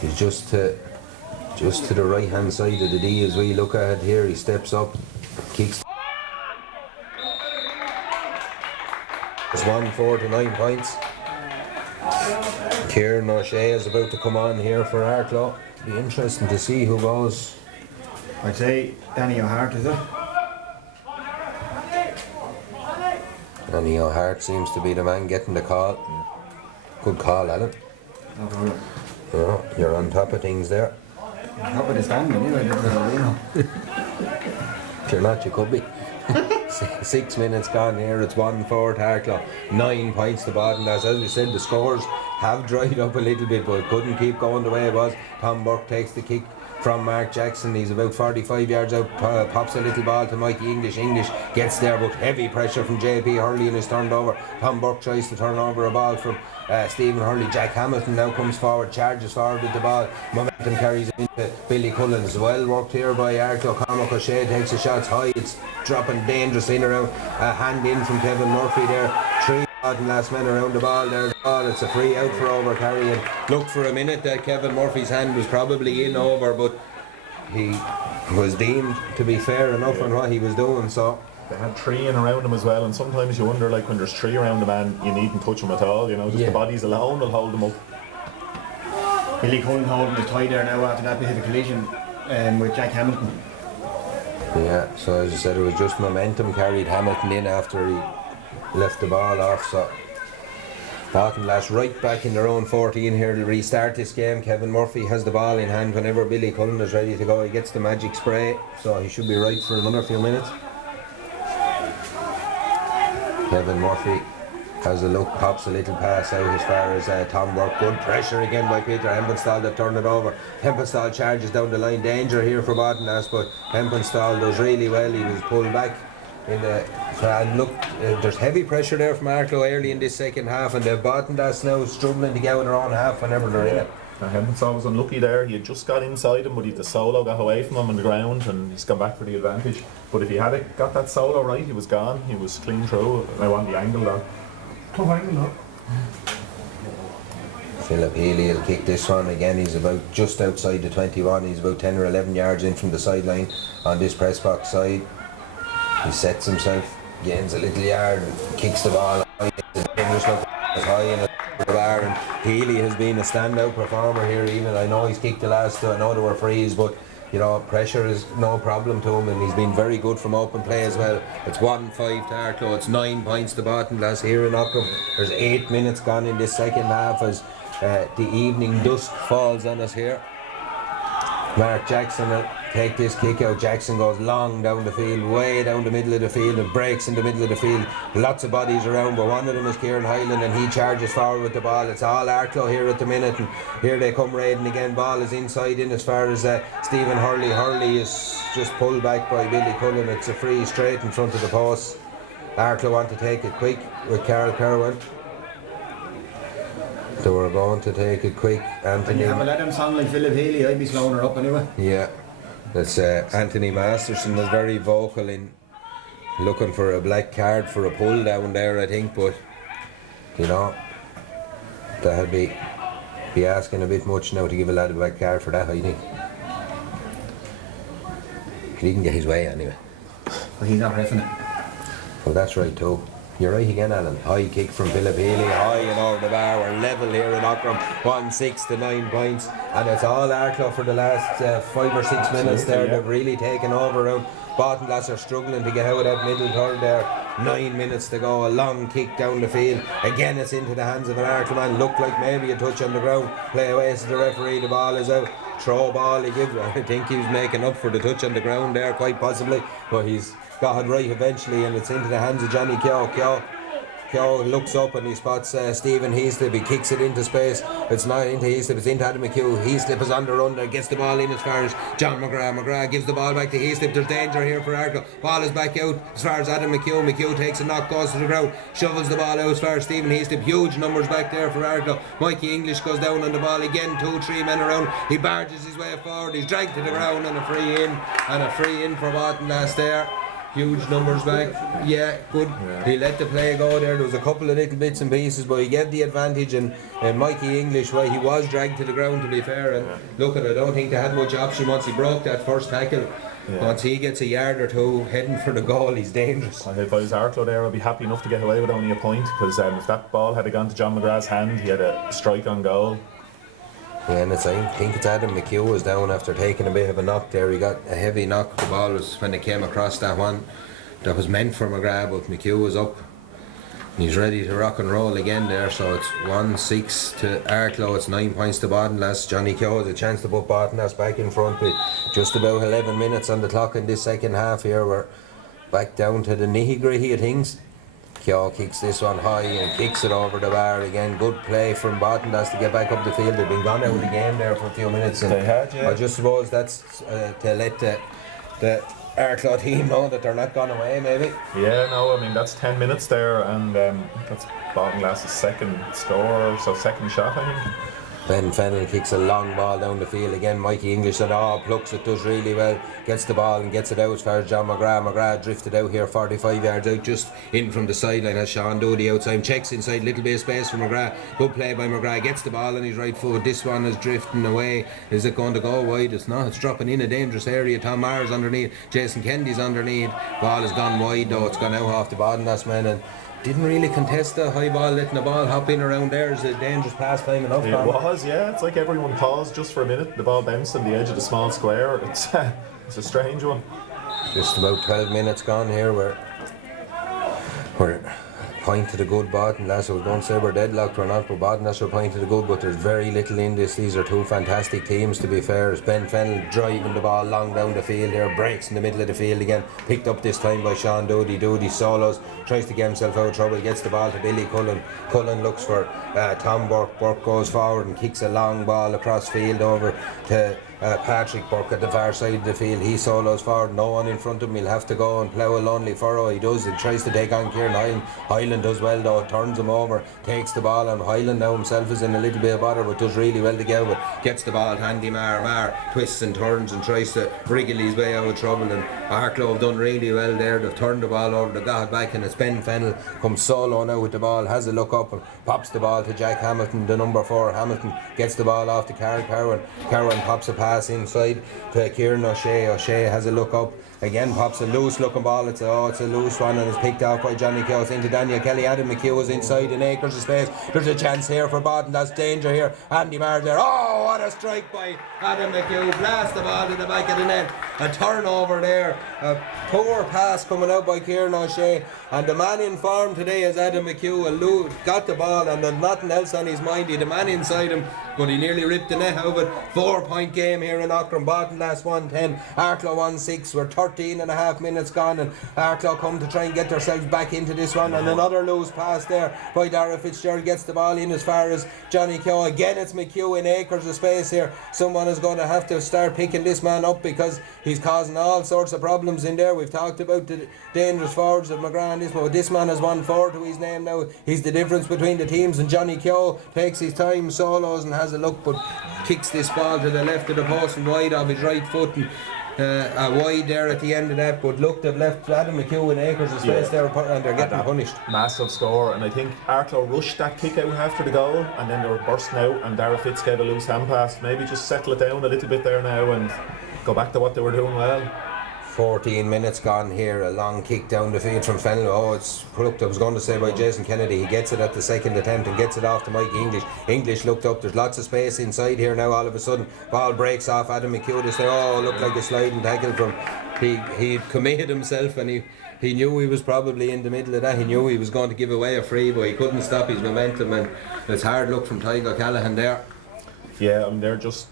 He's just to the right hand side of the D as we look at it here. He steps up, kicks. It's 1-4 to 9 points. Kieran O'Shea is about to come on here for Arklow. Be interesting to see who goes. I'd say Danny O'Hart, is it? Danny O'Hart seems to be the man getting the call. Good call, Alan. No problem. Yeah, you're on top of things there. Top of the stand anyway, If you're not, you could be. 6 minutes gone here. It's 1-4 to Arklow. 9 points to Baden. As we said, the scores have dried up a little bit, but it couldn't keep going the way it was. Tom Burke takes the kick from Mark Jackson. He's about 45 yards out, pops a little ball to Mikey English. English gets there, but heavy pressure from JP Hurley and is turned over. Tom Burke tries to turn over a ball from Stephen Hurley. Jack Hamilton now comes forward, charges forward with the ball. Momentum carries it into Billy Cullens. Well worked here by Arklow. Cormac O'Shea takes the shots high. It's dropping dangerous in around. A hand in from Kevin Murphy there. 3 last men around the ball there. It's a free out for over carry. And look, for a minute that Kevin Murphy's hand was probably in over, but he was deemed to be fair enough on what he was doing. So they had 3 in around him as well, and sometimes you wonder, like when there's 3 around a man, you needn't touch him at all, you know, just the bodies alone will hold him up. Billy Cullen holding his tie there now after that bit of a collision with Jack Hamilton. Yeah, so as I said, it was just momentum carried Hamilton in after he left the ball off. So Baltinglass right back in their own 14 here to restart this game. Kevin Murphy has the ball in hand whenever Billy Cullen is ready to go. He gets the magic spray, so he should be right for another few minutes. Kevin Murphy has a look, pops a little pass out as far as Tom Burke. Good pressure again by Peter Hempenstall that turned it over. Hempenstall charges down the line. Danger here for Baltinglass, but Hempenstall does really well. He was pulled back in the and look, there's heavy pressure there from Arklow early in this second half, and the Baltinglass now struggling to get out their own half whenever they're in it. Hempenstall was unlucky there. He had just got inside him, but the solo got away from him on the ground, and he's come back for the advantage. But if he had got that solo right, he was gone. He was clean through. Now on the angle though. Tough angle though. Philip Healy will kick this one again. He's about just outside the 21. He's about 10 or 11 yards in from the sideline on this press box side. He sets himself, gains a little yard, and kicks the ball. Dangerous look. high in the bar, and Healy has been a standout performer here. Even I know he's kicked the last two, I know they were frees, but you know, pressure is no problem to him, and he's been very good from open play as well. It's 1-5 to Arklow, it's 9 points to Bottomglass here in Ockram. There's 8 minutes gone in this second half as the evening dusk falls on us here. Mark Jackson will take this kick out. Jackson goes long down the field, way down the middle of the field, and breaks in the middle of the field. Lots of bodies around, but one of them is Kieran Hyland, and he charges forward with the ball. It's all Arklow here at the minute, and here they come raiding again. Ball is inside in as far as Stephen Hurley. Hurley is just pulled back by Billy Cullen. It's a free straight in front of the post. Arklow want to take it quick with Carl Kerwin. They were going to take it quick. Anthony. When you have a lad song like Philip Healy, I'd be slowing her up anyway. Yeah, that's Anthony Masterson was very vocal in looking for a black card for a pull down there, I think, but you know, that'd be asking a bit much now to give a lad a black card for that, I think. He didn't get his way anyway. But he's not reffing it. Well, that's right too. You're right again, Alan. High kick from Philip Healy, high and over the bar. We're level here in Ockram, 1-6 to 9 points, and it's all Arklow for the last 5 or 6 minutes there. They've really taken over. Bottomglass are struggling to get out of that middle third there. 9 minutes to go. A long kick down the field. Again, it's into the hands of an Arklow man. Looked like maybe a touch on the ground. Play away to the referee. The ball is out. Throw ball he gives. I think he was making up for the touch on the ground there, quite possibly, but he's got it right eventually, and it's into the hands of Johnny Keogh. Keogh looks up and he spots Stephen Heaslip. He kicks it into space. It's not into Heaslip, it's into Adam McHugh. Heaslip is on the run there, gets the ball in as far as John McGrath. McGrath gives the ball back to Heaslip. There's danger here for Arklow. Ball is back out as far as Adam McHugh. McHugh takes a knock, goes to the ground, shovels the ball out as far as Stephen Heaslip. Huge numbers back there for Arklow. Mikey English goes down on the ball again. 2-3 men around. He barges his way forward. He's dragged to the ground, and a free in for Bottomglass there. Huge numbers back. Yeah, good. Yeah. He let the play go there. There was a couple of little bits and pieces, but he gave the advantage. And Mikey English, well, he was dragged to the ground, to be fair. And look, I don't think they had much option once he broke that first tackle. Yeah. Once he gets a yard or two heading for the goal, he's dangerous. If I was Arklow there, I'd be happy enough to get away with only a point, because if that ball had gone to John McGrath's hand, he had a strike on goal. Yeah, and I think it's Adam McHugh was down after taking a bit of a knock there. He got a heavy knock. The ball was when it came across that one that was meant for McGrath, but McHugh was up. He's ready to rock and roll again there. So it's 1-6 to Arklow. It's 9 points to Bottomglass. Johnny Keogh has a chance to put Bottomglass back in front with just about 11 minutes on the clock in this second half here. We're back down to the nitty-gritty of things. Keogh kicks this one high and kicks it over the bar again. Good play from Bottomglass to get back up the field. They've been gone out of the game there for a few minutes. And they had, yeah. I just suppose that's to let the Arklow team know that they're not gone away, maybe. Yeah, no, I mean, that's 10 minutes there, and that's Bottomglass's second score, so second shot, I think. Ben Fennell kicks a long ball down the field again. Mikey English said, plucks it, does really well, gets the ball and gets it out as far as John McGrath. McGrath drifted out here 45 yards out, just in from the sideline as Sean Doody outside. Checks inside, little bit of space for McGrath. Good play by McGrath, gets the ball on his right foot. This one is drifting away. Is it going to go wide? It's not. It's dropping in a dangerous area. Tom Maher's underneath, Jason Kennedy's underneath. Ball has gone wide though. It's gone out off the Bottomglass man, and didn't really contest the high ball, letting the ball hop in around there is a dangerous pastime enough. It was, yeah. It's like everyone paused just for a minute. The ball bounced on the edge of the small square. It's a strange one. Just about 12 minutes gone here. We're point to the good Bottomglass. I was going to say we're deadlocked or not, but Bottomglass are point to the good, but there's very little in this. These are two fantastic teams, to be fair. It's Ben Fennell driving the ball long down the field here, breaks in the middle of the field again, picked up this time by Sean Doody. Doody solos, tries to get himself out of trouble, gets the ball to Billy Cullen. Cullen looks for Tom Burke. Burke goes forward and kicks a long ball across field over to Patrick Burke at the far side of the field. He solos forward, no one in front of him. He'll have to go and plough a lonely furrow. He does. He tries to take on Kieran Hyland. Hyland does well though, turns him over, takes the ball, and Hyland now himself is in a little bit of bother, but does really well to get out. Gets the ball to Andy Marr. Marr twists and turns and tries to wriggle his way out of trouble, and Arklow have done really well there. They've turned the ball over, they got it back, and it's Ben Fennell comes solo now with the ball, has a look up and pops the ball to Jack Hamilton, the number 4. Hamilton gets the ball off to Carl Cowan. Cowan pops a pass inside to Kieran O'Shea. O'Shea has a look up, Again pops a loose looking ball. It's a loose one and it's picked off by Johnny Keogh. It's into Daniel Kelly. Adam McHugh is inside in acres of space. There's a chance here for Balton. That's danger here. Andy Marr there. Oh, what a strike by Adam McHugh. Blast the ball to the back of the net. A turnover there. A poor pass coming out by Kieran O'Shea. And the man in form today is Adam McHugh. Got the ball and there's nothing else on his mind. He had a man inside him, but he nearly ripped the net out of it. 4-point game here in Auckland. Balton last 1-10. Arklow 1-6. We're 13 and a half minutes gone, and Arklow come to try and get themselves back into this one. And another loose pass there by Dara Fitzgerald. Gets the ball in as far as Johnny Keogh. Again, it's McHugh in acres of space here. Someone is going to have to start picking this man up because he's causing all sorts of problems in there. We've talked about the dangerous forwards of McGrath. This man has 1-4 to his name now. He's the difference between the teams, and Johnny Keogh takes his time, solos and has a look, but kicks this ball to the left of the post and wide off his right foot, and wide there at the end of that. But look, they've left Adam McHugh in acres of space there, and they're getting punished. Massive score, and I think Arklow rushed that kick out after the goal, and then they were bursting out, and Dara Fitz gave a loose hand pass. Maybe just settle it down a little bit there now and go back to what they were doing well. 14 minutes gone here. A long kick down the field from Fennell. Oh, it's crooked. I was going to say by Jason Kennedy. He gets it at the second attempt and gets it off to Mike English. English looked up. There's lots of space inside here now. All of a sudden, ball breaks off. Adam McHugh this there. Oh, looked like a sliding tackle from. He committed himself, and he knew he was probably in the middle of that. He knew he was going to give away a free, but he couldn't stop his momentum, and it's hard luck from Tygo Callahan there. Yeah, and they're just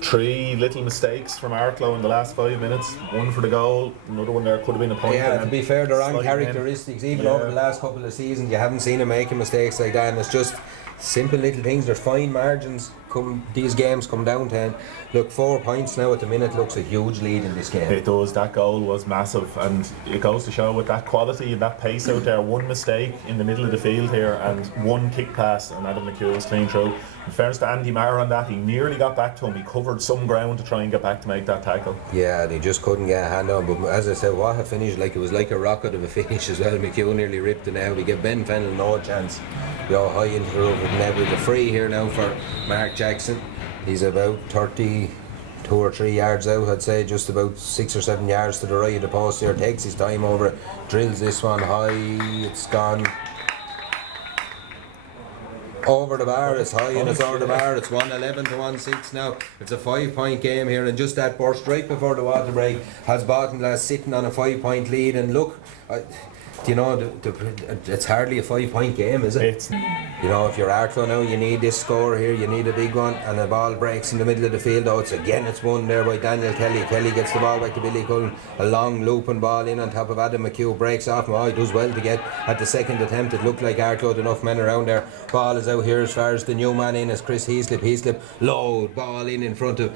3 little mistakes from Arklow in the last 5 minutes. One for the goal, another one there could have been a point. Yeah, to be fair, they're on Sliding characteristics. Even over the last couple of seasons, you haven't seen him making mistakes like that, and it's just simple little things. There's fine margins these games come down to, and look, 4 points now at the minute looks a huge lead in this game. It does. That goal was massive, and it goes to show with that quality and that pace out there. One mistake in the middle of the field here and one kick pass, and Adam McHugh was clean through. In fairness to Andy Marr on that, he nearly got back to him. He covered some ground to try and get back to make that tackle. Yeah, they just couldn't get a hand on. But as I said, what a finish! Like, it was like a rocket of a finish as well. McHugh nearly ripped it out. He gave Ben Fennell no chance. High into the roof with the free here now for Mark Jackson. He's about 32 or 3 yards out, I'd say, just about 6 or 7 yards to the right of the post here. Takes his time over it, drills this one high. It's gone over the bar. It's high and it's over the bar. It's 111 to 1-6 now. It's a 5-point game here, and just that burst right before the water break has Balton sitting on a 5-point lead. And look, it's hardly a 5-point game, is it? If you're Arklow now, you need this score here, you need a big one, and the ball breaks in the middle of the field. It's won there by Daniel Kelly. Kelly gets the ball back to Billy Cullen. A long looping ball in on top of Adam McHugh, breaks off him. He does well to get at the second attempt. It looked like Arklow had enough men around there. Ball is out here as far as the new man in is Chris Heaslip. Low ball in front of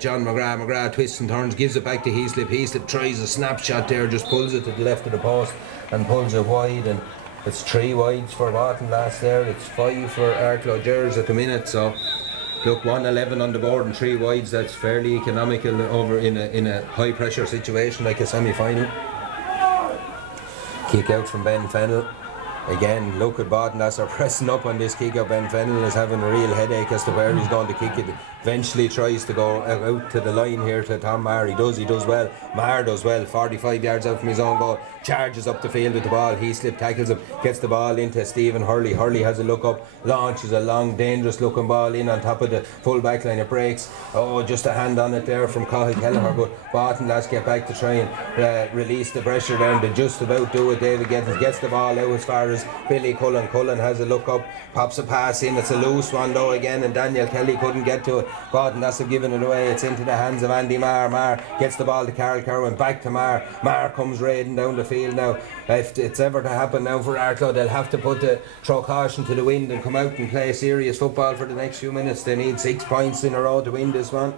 John McGrath. McGrath twists and turns, gives it back to Heaslip. Heaslip tries a snapshot there, just pulls it to the left of the post and pulls it wide, and it's 3 wides for Balton last there. It's 5 for Arklow Gers at the minute. So look, 111 on the board and 3 wides. That's fairly economical over in a high pressure situation like a semi-final. Kick out from Ben Fennell. Again, look at Balton as they're pressing up on this kick out. Ben Fennell is having a real headache as to where he's going to kick it. Eventually tries to go out to the line here to Tom Marr. He does well. Marr does well. 45 yards out from his own goal. Charges up the field with the ball. Heaslip tackles him. Gets the ball into Stephen Hurley. Hurley has a look up. Launches a long, dangerous looking ball in on top of the full back line. It breaks. Just a hand on it there from Cathal Kelleher. But Balton lads get back to try and release the pressure down. They just about do it. David Gittins gets the ball out as far as Billy Cullen. Cullen has a look up. Pops a pass in. It's a loose one though again, and Daniel Kelly couldn't get to it. Balton that's given it away. It's into the hands of Andy Marr. Marr gets the ball to Carl Kerwin. Back to Marr. Marr comes raiding down the field now. If it's ever to happen now for Arklow, they'll have to throw caution to the wind and come out and play serious football for the next few minutes. They need 6 points in a row to win this one.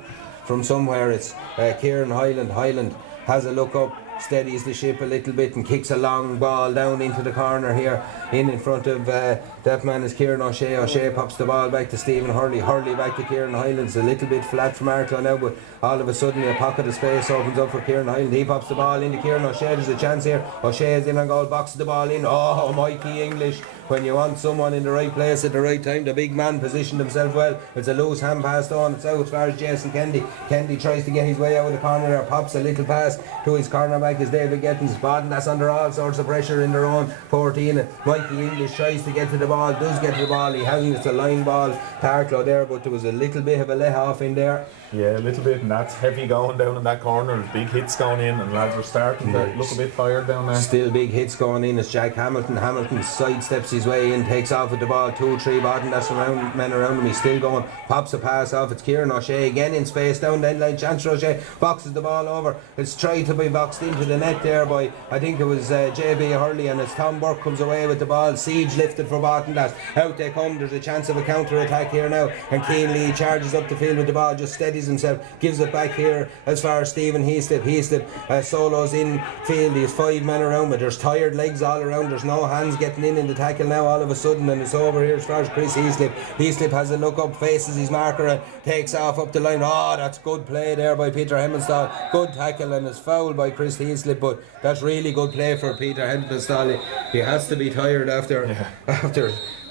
From somewhere, it's Kieran Highland. Highland has a look up. steadies the ship a little bit and kicks a long ball down into the corner here, in front of that man is Kieran O'Shea. O'Shea pops the ball back to Stephen Hurley. Hurley back to Kieran Hylands, a little bit flat from Arklow now, but all of a sudden a pocket of space opens up for Kieran Hylands. He pops the ball into Kieran O'Shea. There's a chance here. O'Shea is in on goal, boxes the ball in. Oh, Mikey English. When you want someone in the right place at the right time, the big man positioned himself well. It's a loose hand pass on. It's out as far as Jason Kendi. Kendi tries to get his way out of the corner there, pops a little pass to his cornerback as David Gettins. Baden that's under all sorts of pressure in their own 14. Mikey English tries to get to the ball, does get to the ball. He hasn't. It's a line ball to Arklow there, but there was a little bit of a let off in there. Yeah, a little bit, and that's heavy going down in that corner. There's big hits going in, and lads are starting to look a bit tired down there. Still big hits going in. It's Jack Hamilton. Hamilton sidesteps his way in, takes off with the ball. 2-3 Baden that's around men around him. He's still going. Pops a pass off. It's Kieran O'Shea again in space down the end line. Chancellor O'Shea boxes the ball over. It's tried to be boxed into the net there by, I think it was JB Hurley, and as Tom Burke comes away with the ball. Siege lifted for Barton. Out they come. There's a chance of a counter attack here now, and Keane Lee charges up the field with the ball, just steadies himself, gives it back here as far as Stephen Heaslip solos in field. He has 5 men around, but there's tired legs all around. There's no hands getting in the tackle now all of a sudden, and it's over here as far as Chris Heaslip. Heaslip has a look up, faces his marker and takes off up the line. Oh, that's good play there by Peter Hemmenstall. Good tackle, and it's fouled by Chris Heaslip, but that's really good play for Peter Hemmenstall. He has to be tired after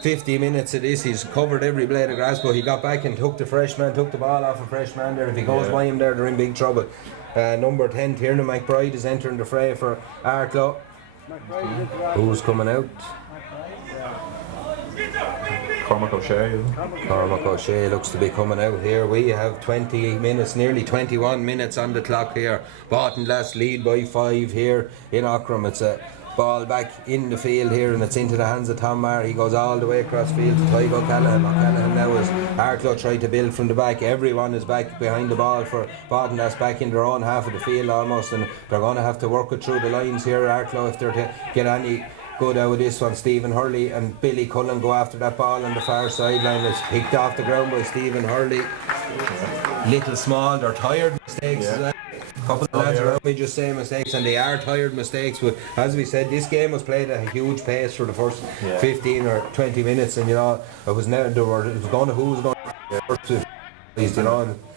50 minutes of this. He's covered every blade of grass, but he got back and took the ball off a fresh man there. If he goes by him there, they're in big trouble. Number 10, Tiernan McBride, is entering the fray for Arklow. Who's coming out? Cormac O'Shea. Cormac O'Shea looks to be coming out here. We have 20 minutes, nearly 21 minutes on the clock here. Baltinglass lead by 5 here in Ockram. It's a ball back in the field here, and it's into the hands of Tom Maher. He goes all the way across field to Tygo O'Callaghan. O'Callaghan now as Arklow tried to build from the back. Everyone is back behind the ball for Baltinglass, back in their own half of the field almost, and they're going to have to work it through the lines here, Arklow, if they're to get any good out of this one. Stephen Hurley and Billy Cullen go after that ball on the far sideline. It's picked off the ground by Stephen Hurley. Little small, they're tired mistakes as well. Couple of lads around me just saying mistakes, and they are tired mistakes, but as we said, this game was played at a huge pace for the first 15 or 20 minutes, and it was going to who was going to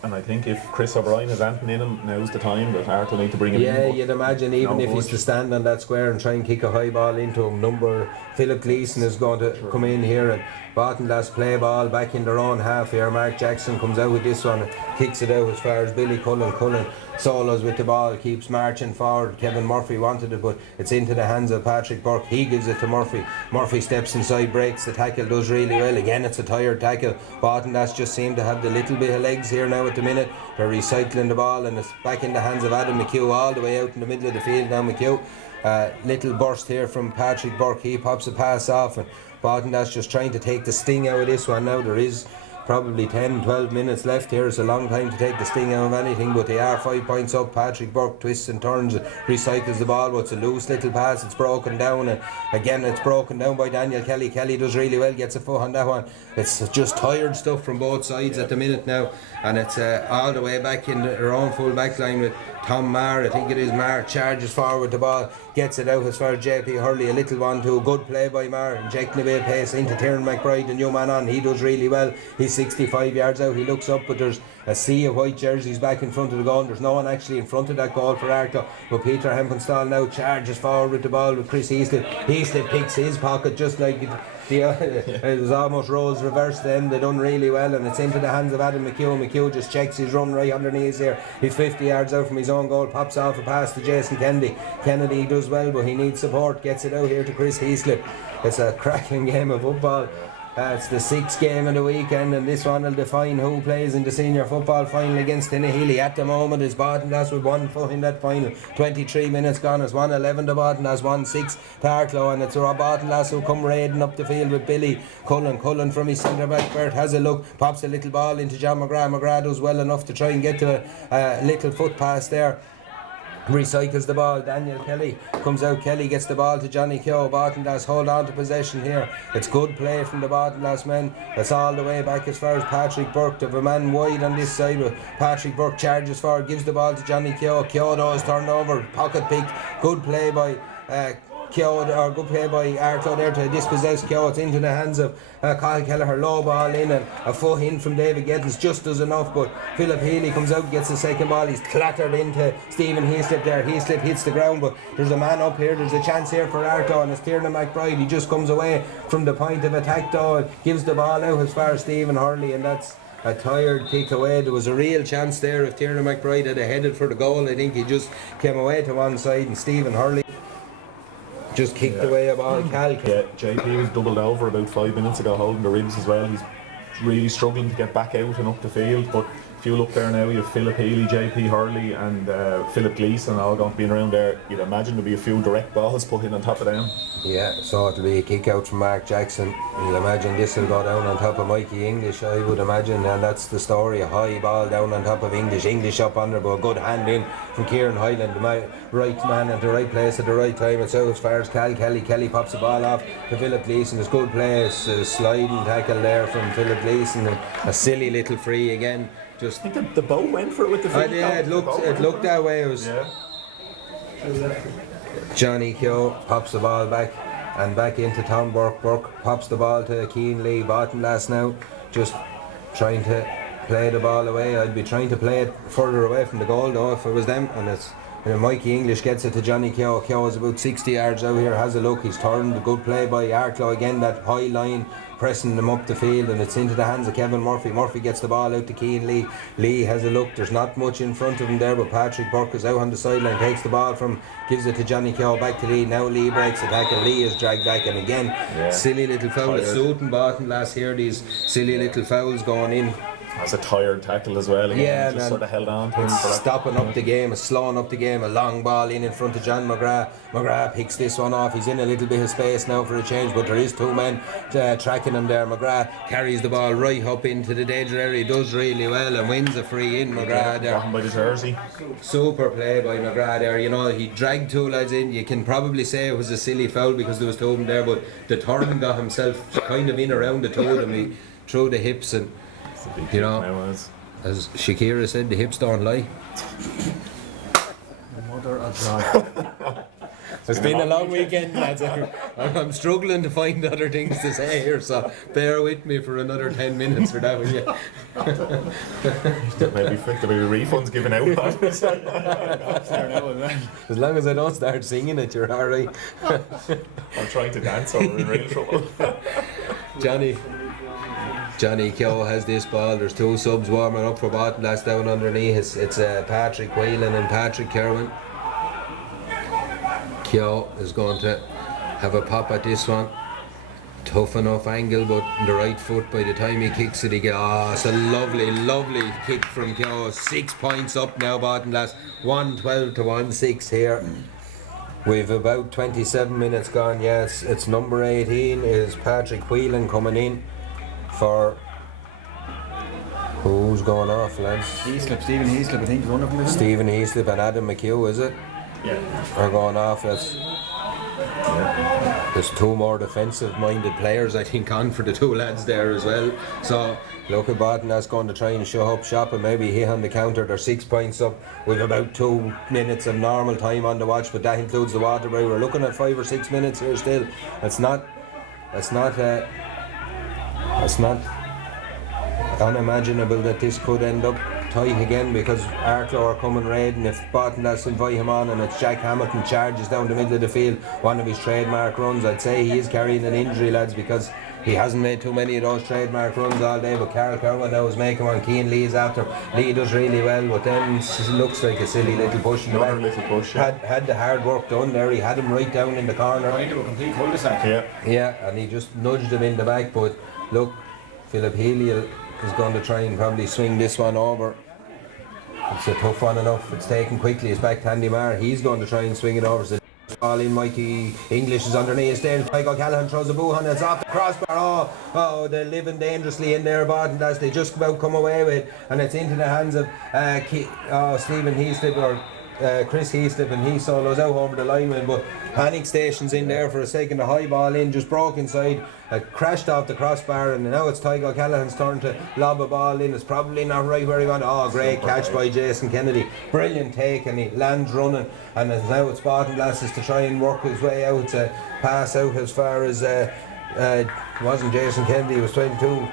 and I think if Chris O'Brien has anything in him, now's the time that Arklow need to bring him in. Yeah, you'd imagine even if he's to stand on that square and try and kick a high ball into him. Philip Gleeson is going to come in here, and Baltinglass play ball back in their own half here. Mark Jackson comes out with this one and kicks it out as far as Billy Cullen. Cullen solos with the ball, keeps marching forward. Kevin Murphy wanted it, but it's into the hands of Patrick Burke. He gives it to Murphy. Murphy steps inside, breaks the tackle, does really well. Again, it's a tired tackle. Baltinglass just seem to have the little bit of legs here now at the minute. They're recycling the ball, and it's back in the hands of Adam McHugh all the way out in the middle of the field now. McHugh, little burst here from Patrick Burke. He pops a pass off, and Baltinglass just trying to take the sting out of this one now. There is probably 10-12 minutes left here. It's a long time to take the sting out of anything, but they are 5 points up. Patrick Burke twists and turns and recycles the ball, but it's a loose little pass. It's broken down, and again it's broken down by Daniel Kelly. Kelly does really well, gets a foot on that one. It's just tired stuff from both sides at the minute now, and it's all the way back in their own full back line with Tom Maher. I think it is Maher charges forward with the ball, gets it out as far as JP Hurley. A little one too. Good play by Maher, injecting a bit of pace into Tiernan McBride, the new man on. He does really well. He's 65 yards out. He looks up, but there's a sea of white jerseys back in front of the goal. There's no one actually in front of that goal for Arklow, but Peter Hempenstall now charges forward with the ball with Chris Heaslip. Heaslip picks his pocket just like it was almost roles reversed then. They done really well, and it's into the hands of Adam McHugh. McHugh just checks his run right underneath here. He's 50 yards out from his own goal, pops off a pass to Jason Kennedy does well, but he needs support, gets it out here to Chris Heaslip. It's a cracking game of football. It's the 6th game of the weekend, and this one will define who plays in the senior football final against Tinnahealy. At the moment is Baltinglass with 1 foot in that final. 23 minutes gone. It's 1-11 to Baltinglass, 1-6 to Arklow, and it's Baltinglass who come raiding up the field with Billy Cullen. Cullen from his centre back, Bert has a look, pops a little ball into John McGrath. McGrath does well enough to try and get to a little foot pass there. recycles the ball. Daniel Kelly comes out. Kelly gets the ball to Johnny Keogh. Bartondas hold on to possession here. It's good play from the Bartondas men. That's all the way back as far as Patrick Burke. They have a man wide on this side, but Patrick Burke charges forward, gives the ball to Johnny Keogh. Keogh though is turned over, pocket pick. Good play by Keogh, or good play by Arklow there to dispossess Keogh. It's into the hands of Kyle Kelleher. Low ball in and a foot in from David Gittins just does enough, but Philip Healy comes out, gets the second ball. He's clattered into Stephen Heaslip there. Heaslip hits the ground, but there's a man up here. There's a chance here for Arklow, and it's Tiernan McBride. He just comes away from the point of attack though and gives the ball out as far as Stephen Hurley, and that's a tired kick away. There was a real chance there if Tiernan McBride had headed for the goal. I think he just came away to one side and Stephen Hurley just kicked away a ball. Yeah, JP was doubled over about 5 minutes ago holding the ribs as well. He's really struggling to get back out and up the field, but if you look there now, you have Philip Healy, JP Hurley and Philip Gleeson all going to be in around there. You'd imagine there'll be a few direct balls put in on top of them. Yeah, so it'll be a kick out from Mark Jackson. You'll imagine this will go down on top of Mikey English, I would imagine, and that's the story. A high ball down on top of English up under, but a good hand in from Kieran Hyland, the right man at the right place at the right time. It's out as far as Kelly pops the ball off to Philip Gleeson. It's good play, it's a sliding tackle there from Philip Gleeson, a silly little free again. Just I think the boat went for it with the feet. Yeah, it looked that way. It was Johnny Keogh pops the ball back and back into Tom Burke. Burke pops the ball to Keane Lee. Bartondas now just trying to play the ball away. I'd be trying to play it further away from the goal though if it was them, and it's Mikey English gets it to Johnny Keogh. Keogh is about 60 yards out here, has a look, he's turned. A good play by Arklow again, that high line pressing them up the field, and it's into the hands of Kevin Murphy. Murphy gets the ball out to Keane Lee. Lee has a look, there's not much in front of him there, but Patrick Burke is out on the sideline, takes the ball from, gives it to Johnny Keogh, back to Lee. Now Lee breaks the tackle, Lee is dragged back, and again silly little foul. It's Sutton Barton last here, these silly little fouls going in. That's a tired tackle as well. Yeah, just sort of held on to him. Stopping up the game, slowing up the game. A long ball in front of John McGrath. McGrath picks this one off. He's in a little bit of space now for a change, but there is two men tracking him there. McGrath carries the ball right up into the danger area. He does really well and wins a free in. McGrath there. By the jersey. Super play by McGrath there. You know, he dragged two lads in. You can probably say it was a silly foul because there was two of them there, but the Thurman got himself kind of in around the two of them. He threw the hips and, you know, as Shakira said, the hips don't lie. Mother of God. It's been a long weekend, lads. I'm struggling to find other things to say here, so bear with me for another 10 minutes or that, will you? Maybe refunds given out. As long as I don't start singing it, you're alright. I'm trying to dance over in real trouble. Johnny Keogh has this ball. There's two subs warming up for Bartondas down underneath. It's Patrick Whelan and Patrick Kerwin. Keogh is going to have a pop at this one. Tough enough angle, but the right foot, by the time he kicks it, it's a lovely kick from Keogh. 6 points up now, Bartondas. 112 to 1-6 here. We've about 27 minutes gone. Yes, it's number 18 is Patrick Whelan coming in for. Who's going off, lads? Stephen Heaslip, I think, is one of them. Stephen Heaslip and Adam McHugh, is it? Yeah. Are going off. There's two more defensive-minded players, I think, on for the two lads there as well. So look at Bartondas going to try and show up shop and maybe hit on the counter. They're 6 points up. We've about 2 minutes of normal time on the watch, but that includes the water break. We're looking at 5 or 6 minutes here still. It's not unimaginable that this could end up tight again, because Arklow are coming red, and if Bartondas invite him on and it's Jack Hamilton charges down the middle of the field, one of his trademark runs, I'd say he is carrying an injury, lads, because he hasn't made too many of those trademark runs all day. But Carl Kerwin now is making one. Keane Lee is after. Lee does really well, but then it looks like a silly little push in the back. Little push, had the hard work done there. He had him right down in the corner. Right to a complete cul-de-sac. Yeah, and he just nudged him in the back. But look, Philip Healy is going to try and probably swing this one over. It's a tough one enough. It's taken quickly. It's back to Andy Marr. He's going to try and swing it over. So all in. Mikey English is underneath. There, Michael Callahan throws a boohan. It's off the crossbar. Oh, they're living dangerously in there, Barton. They just about come away with it, and it's into the hands of Stephen Heaslip or Chris Heaslip, and he solos out over the lineman, but panic stations in there for a second. A high ball in, just broke inside, crashed off the crossbar, and now it's Tygo Callahan's turn to lob a ball in. It's probably not right where he went. Oh, great catch by Jason Kennedy, brilliant take, and he lands running, and now it's Baltonglass to try and work his way out to pass out as far as it wasn't Jason Kennedy, it was 22.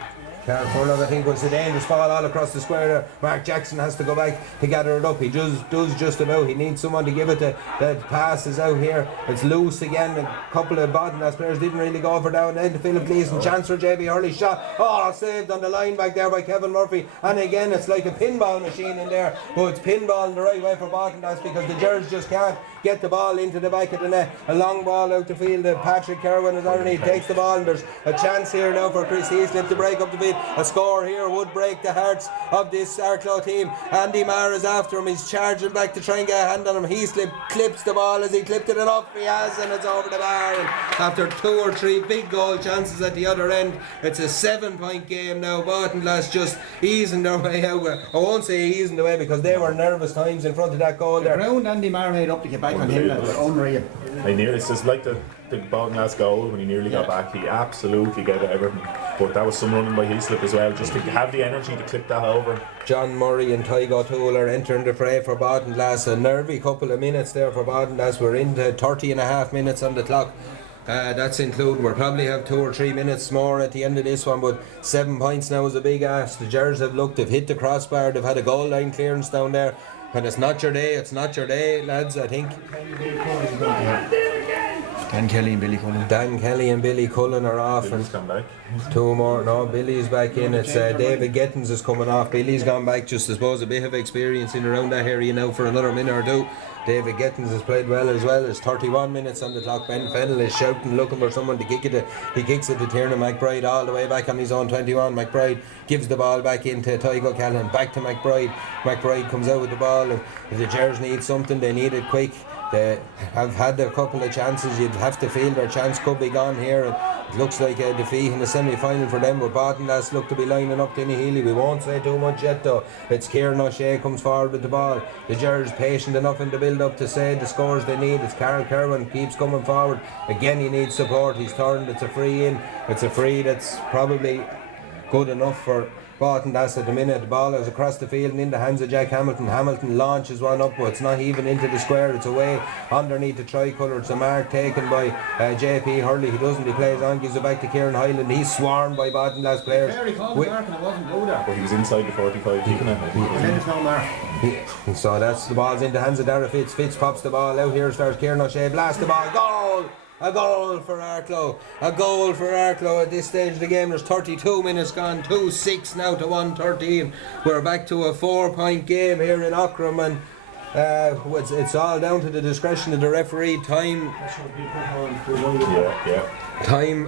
Carl Furlong, I think, was the dangerous fall all across the square there. Mark Jackson has to go back to gather it up. He does just about. He needs someone to give it to. The pass is out here. It's loose again. A couple of Baltonglass players didn't really go for down. Then to Philip Gleeson. Chance for JB Hurley shot. Oh, saved on the line back there by Kevin Murphy. And again, it's like a pinball machine in there. But it's pinballing the right way for Baltonglass because the Gers just can't get the ball into the back of the net. A long ball out the field. Patrick Kerwin is underneath. Takes the ball, and there's a chance here now for Chris Heaslip to break up the field. A score here would break the hearts of this Arklow team. Andy Marr is after him. He's charging back to try and get a hand on him. Heaslip clips the ball. As he clipped it enough, he has, and it's over the bar. And after 2 or 3 big goal chances at the other end, it's a 7-point game now. Baltonglass just easing their way out. I won't say easing the way because they were nervous times in front of that goal there. The round Andy Marr made up to get back on him, that was unreal. It's just like the Baltonglass goal when he nearly got back. He absolutely gave it everything. But that was some running by Heaslip as well, just to have the energy to clip that over. John Murray and Tygo O'Toole are entering the fray for Baltonglass. A nervy couple of minutes there for Baltonglass. We're into 30 and a half minutes on the clock. That's including, we'll probably have 2 or 3 minutes more at the end of this one, but 7 points now is a big ask. The Gers have looked, they've hit the crossbar, they've had a goal line clearance down there, and it's not your day, lads, I think. Dan Kelly and Billy Cullen. Dan Kelly and Billy Cullen are off. Billy's come back. 2 more. No, Billy's back in. It's David Gittins is coming off. Billy's gone back, just I suppose a bit of experience in around that area now for another minute or 2. David Gittins has played well as well. There's 31 minutes on the clock. Ben Fennell is shouting, looking for someone to kick it. He kicks it to Tiernan McBride all the way back on his own 21. McBride gives the ball back into Tygo Callahan. Back to McBride. McBride comes out with the ball. And if the Gers need something, they need it quick. They have had a couple of chances. You'd have to feel their chance could be gone here. And it looks like a defeat in the semi-final for them. But Baltonglass look to be lining up Denny Healy. We won't say too much yet though. It's Kieran O'Shea comes forward with the ball. The Gers patient enough in the build-up to say the scores they need. It's Carl Kerwin keeps coming forward. Again, he needs support. He's turned. It's a free in. It's a free that's probably good enough for Baltonglass at the minute. The ball is across the field and in the hands of Jack Hamilton. Hamilton launches one up, but it's not even into the square. It's away underneath the tricolour. It's a mark taken by JP Hurley. He doesn't. He plays on, gives it back to Kieran Hyland. He's swarmed by Baltonglass players. Very called mark and it wasn't good there. But he was inside the 45, keeping it. There's no mark. So that's the ball's in the hands of Dara Fitz. Fitz pops the ball out here as far as Kieran O'Shea. Blast the ball. Goal! A goal for Arklow. A goal for Arklow at this stage of the game. There's 32 minutes gone. 2-6 now to 1-13. We're back to a 4-point game here in Ockram, and it's all down to the discretion of the referee. Time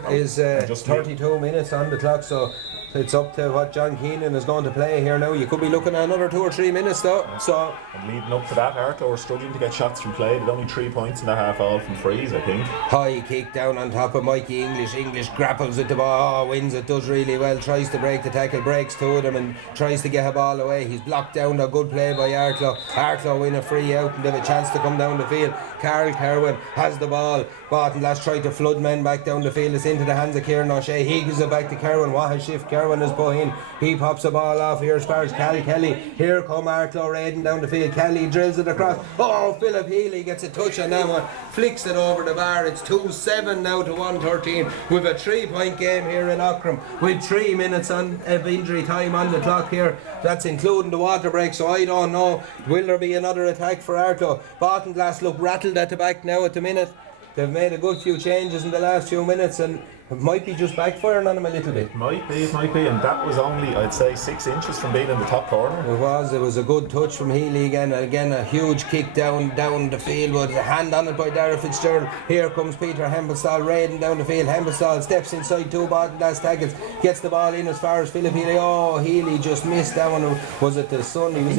is 32 minutes on the clock, so it's up to what John Keenan is going to play here now. You could be looking at another 2 or 3 minutes though. So and leading up to that, Arklow were struggling to get shots from play. They'd only 3 points and a half all from frees, I think. High kick down on top of Mikey English. English grapples with the ball, wins it, does really well, tries to break the tackle, breaks two of them and tries to get a ball away. He's blocked down. A good play by Arklow. Arklow win a free out and they have a chance to come down the field. Carl Kerwin has the ball. Baltonglass tried to flood men back down the field. It's into the hands of Kieran O'Shea. He gives it back to Kerwin. What a shift Kerwin has put in. He pops the ball off here as far as Cal Kelly. Here come Arklow raiding down the field. Kelly drills it across. Oh, Philip Healy gets a touch on that one. Flicks it over the bar. It's 2-7 now to 1-13. We've a 3-point game here in Ockram with 3 minutes of injury time on the clock here. That's including the water break, so I don't know. Will there be another attack for Arklow? Baltonglass look rattled at the back now at the minute. They've made a good few changes in the last few minutes and it might be just backfiring on him a little bit. It might be, and that was only, I'd say, 6 inches from being in the top corner. It was a good touch from Healy again a huge kick down the field with a hand on it by Dara Fitzgerald. Here comes Peter Hempelstall raiding down the field. Hempelstall steps inside 2 Baltonglass tackles, gets the ball in as far as Philip Healy. Oh, Healy just missed that one. Was it the sun? He was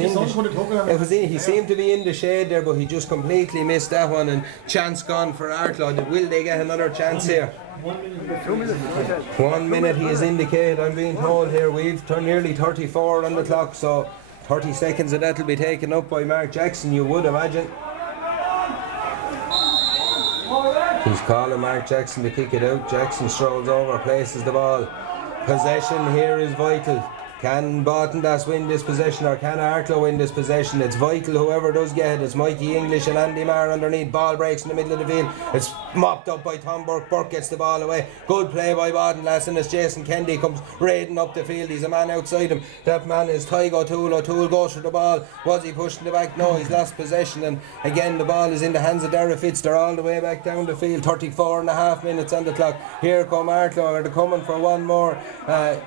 in he seemed to be in the shade there, but he just completely missed that one, and chance gone for Arklow. Will they get another chance here? 1 minute he is indicated, I'm being told here. We've turned nearly 34 on the clock, so 30 seconds of that will be taken up by Mark Jackson, you would imagine. He's calling Mark Jackson to kick it out. Jackson strolls over, places the ball. Possession here is vital. Can Baltondas win this possession, or can Arklow win this possession? It's vital whoever does get it. It's Mikey English and Andy Marr underneath. Ball breaks in the middle of the field. It's mopped up by Tom Burke. Burke gets the ball away. Good play by Baltondas, and as Jason Kennedy comes raiding up the field, he's a man outside him. That man is Tygo O'Toole. O'Toole goes for the ball. Was he pushing the back? No, he's lost possession, and again the ball is in the hands of Dara Fitz. They're all the way back down the field. 34 and a half minutes on the clock. Here come Arklow. Are they coming for one more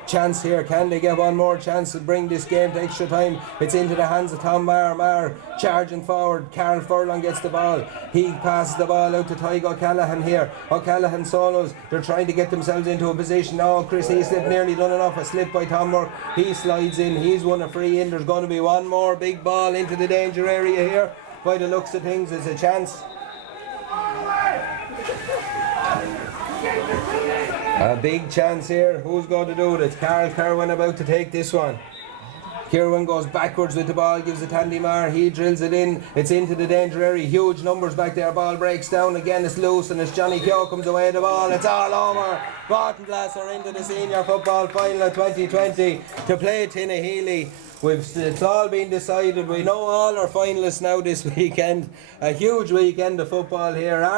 chance here? Can they get one more chance to bring this game to extra time? It's into the hands of Tom Marr. Marr charging forward. Carl Furlong gets the ball. He passes the ball out to Tygo O'Callaghan here. O'Callaghan solos. They're trying to get themselves into a position. Oh, Chris Heaslip nearly done enough. A slip by Tom Burke. He slides in. He's won a free in. There's going to be one more big ball into the danger area here. By the looks of things, there's a chance. A big chance here. Who's going to do it? It's Carl Kerwin about to take this one. Kerwin goes backwards with the ball, gives it to Andy Marr. He drills it in. It's into the danger area. Huge numbers back there. Ball breaks down again. It's loose, and it's Johnny Keogh comes away the ball. It's all over. Baltondas are into the senior football final of 2020 to play Tinnahealy. It's all been decided. We know all our finalists now this weekend. A huge weekend of football here.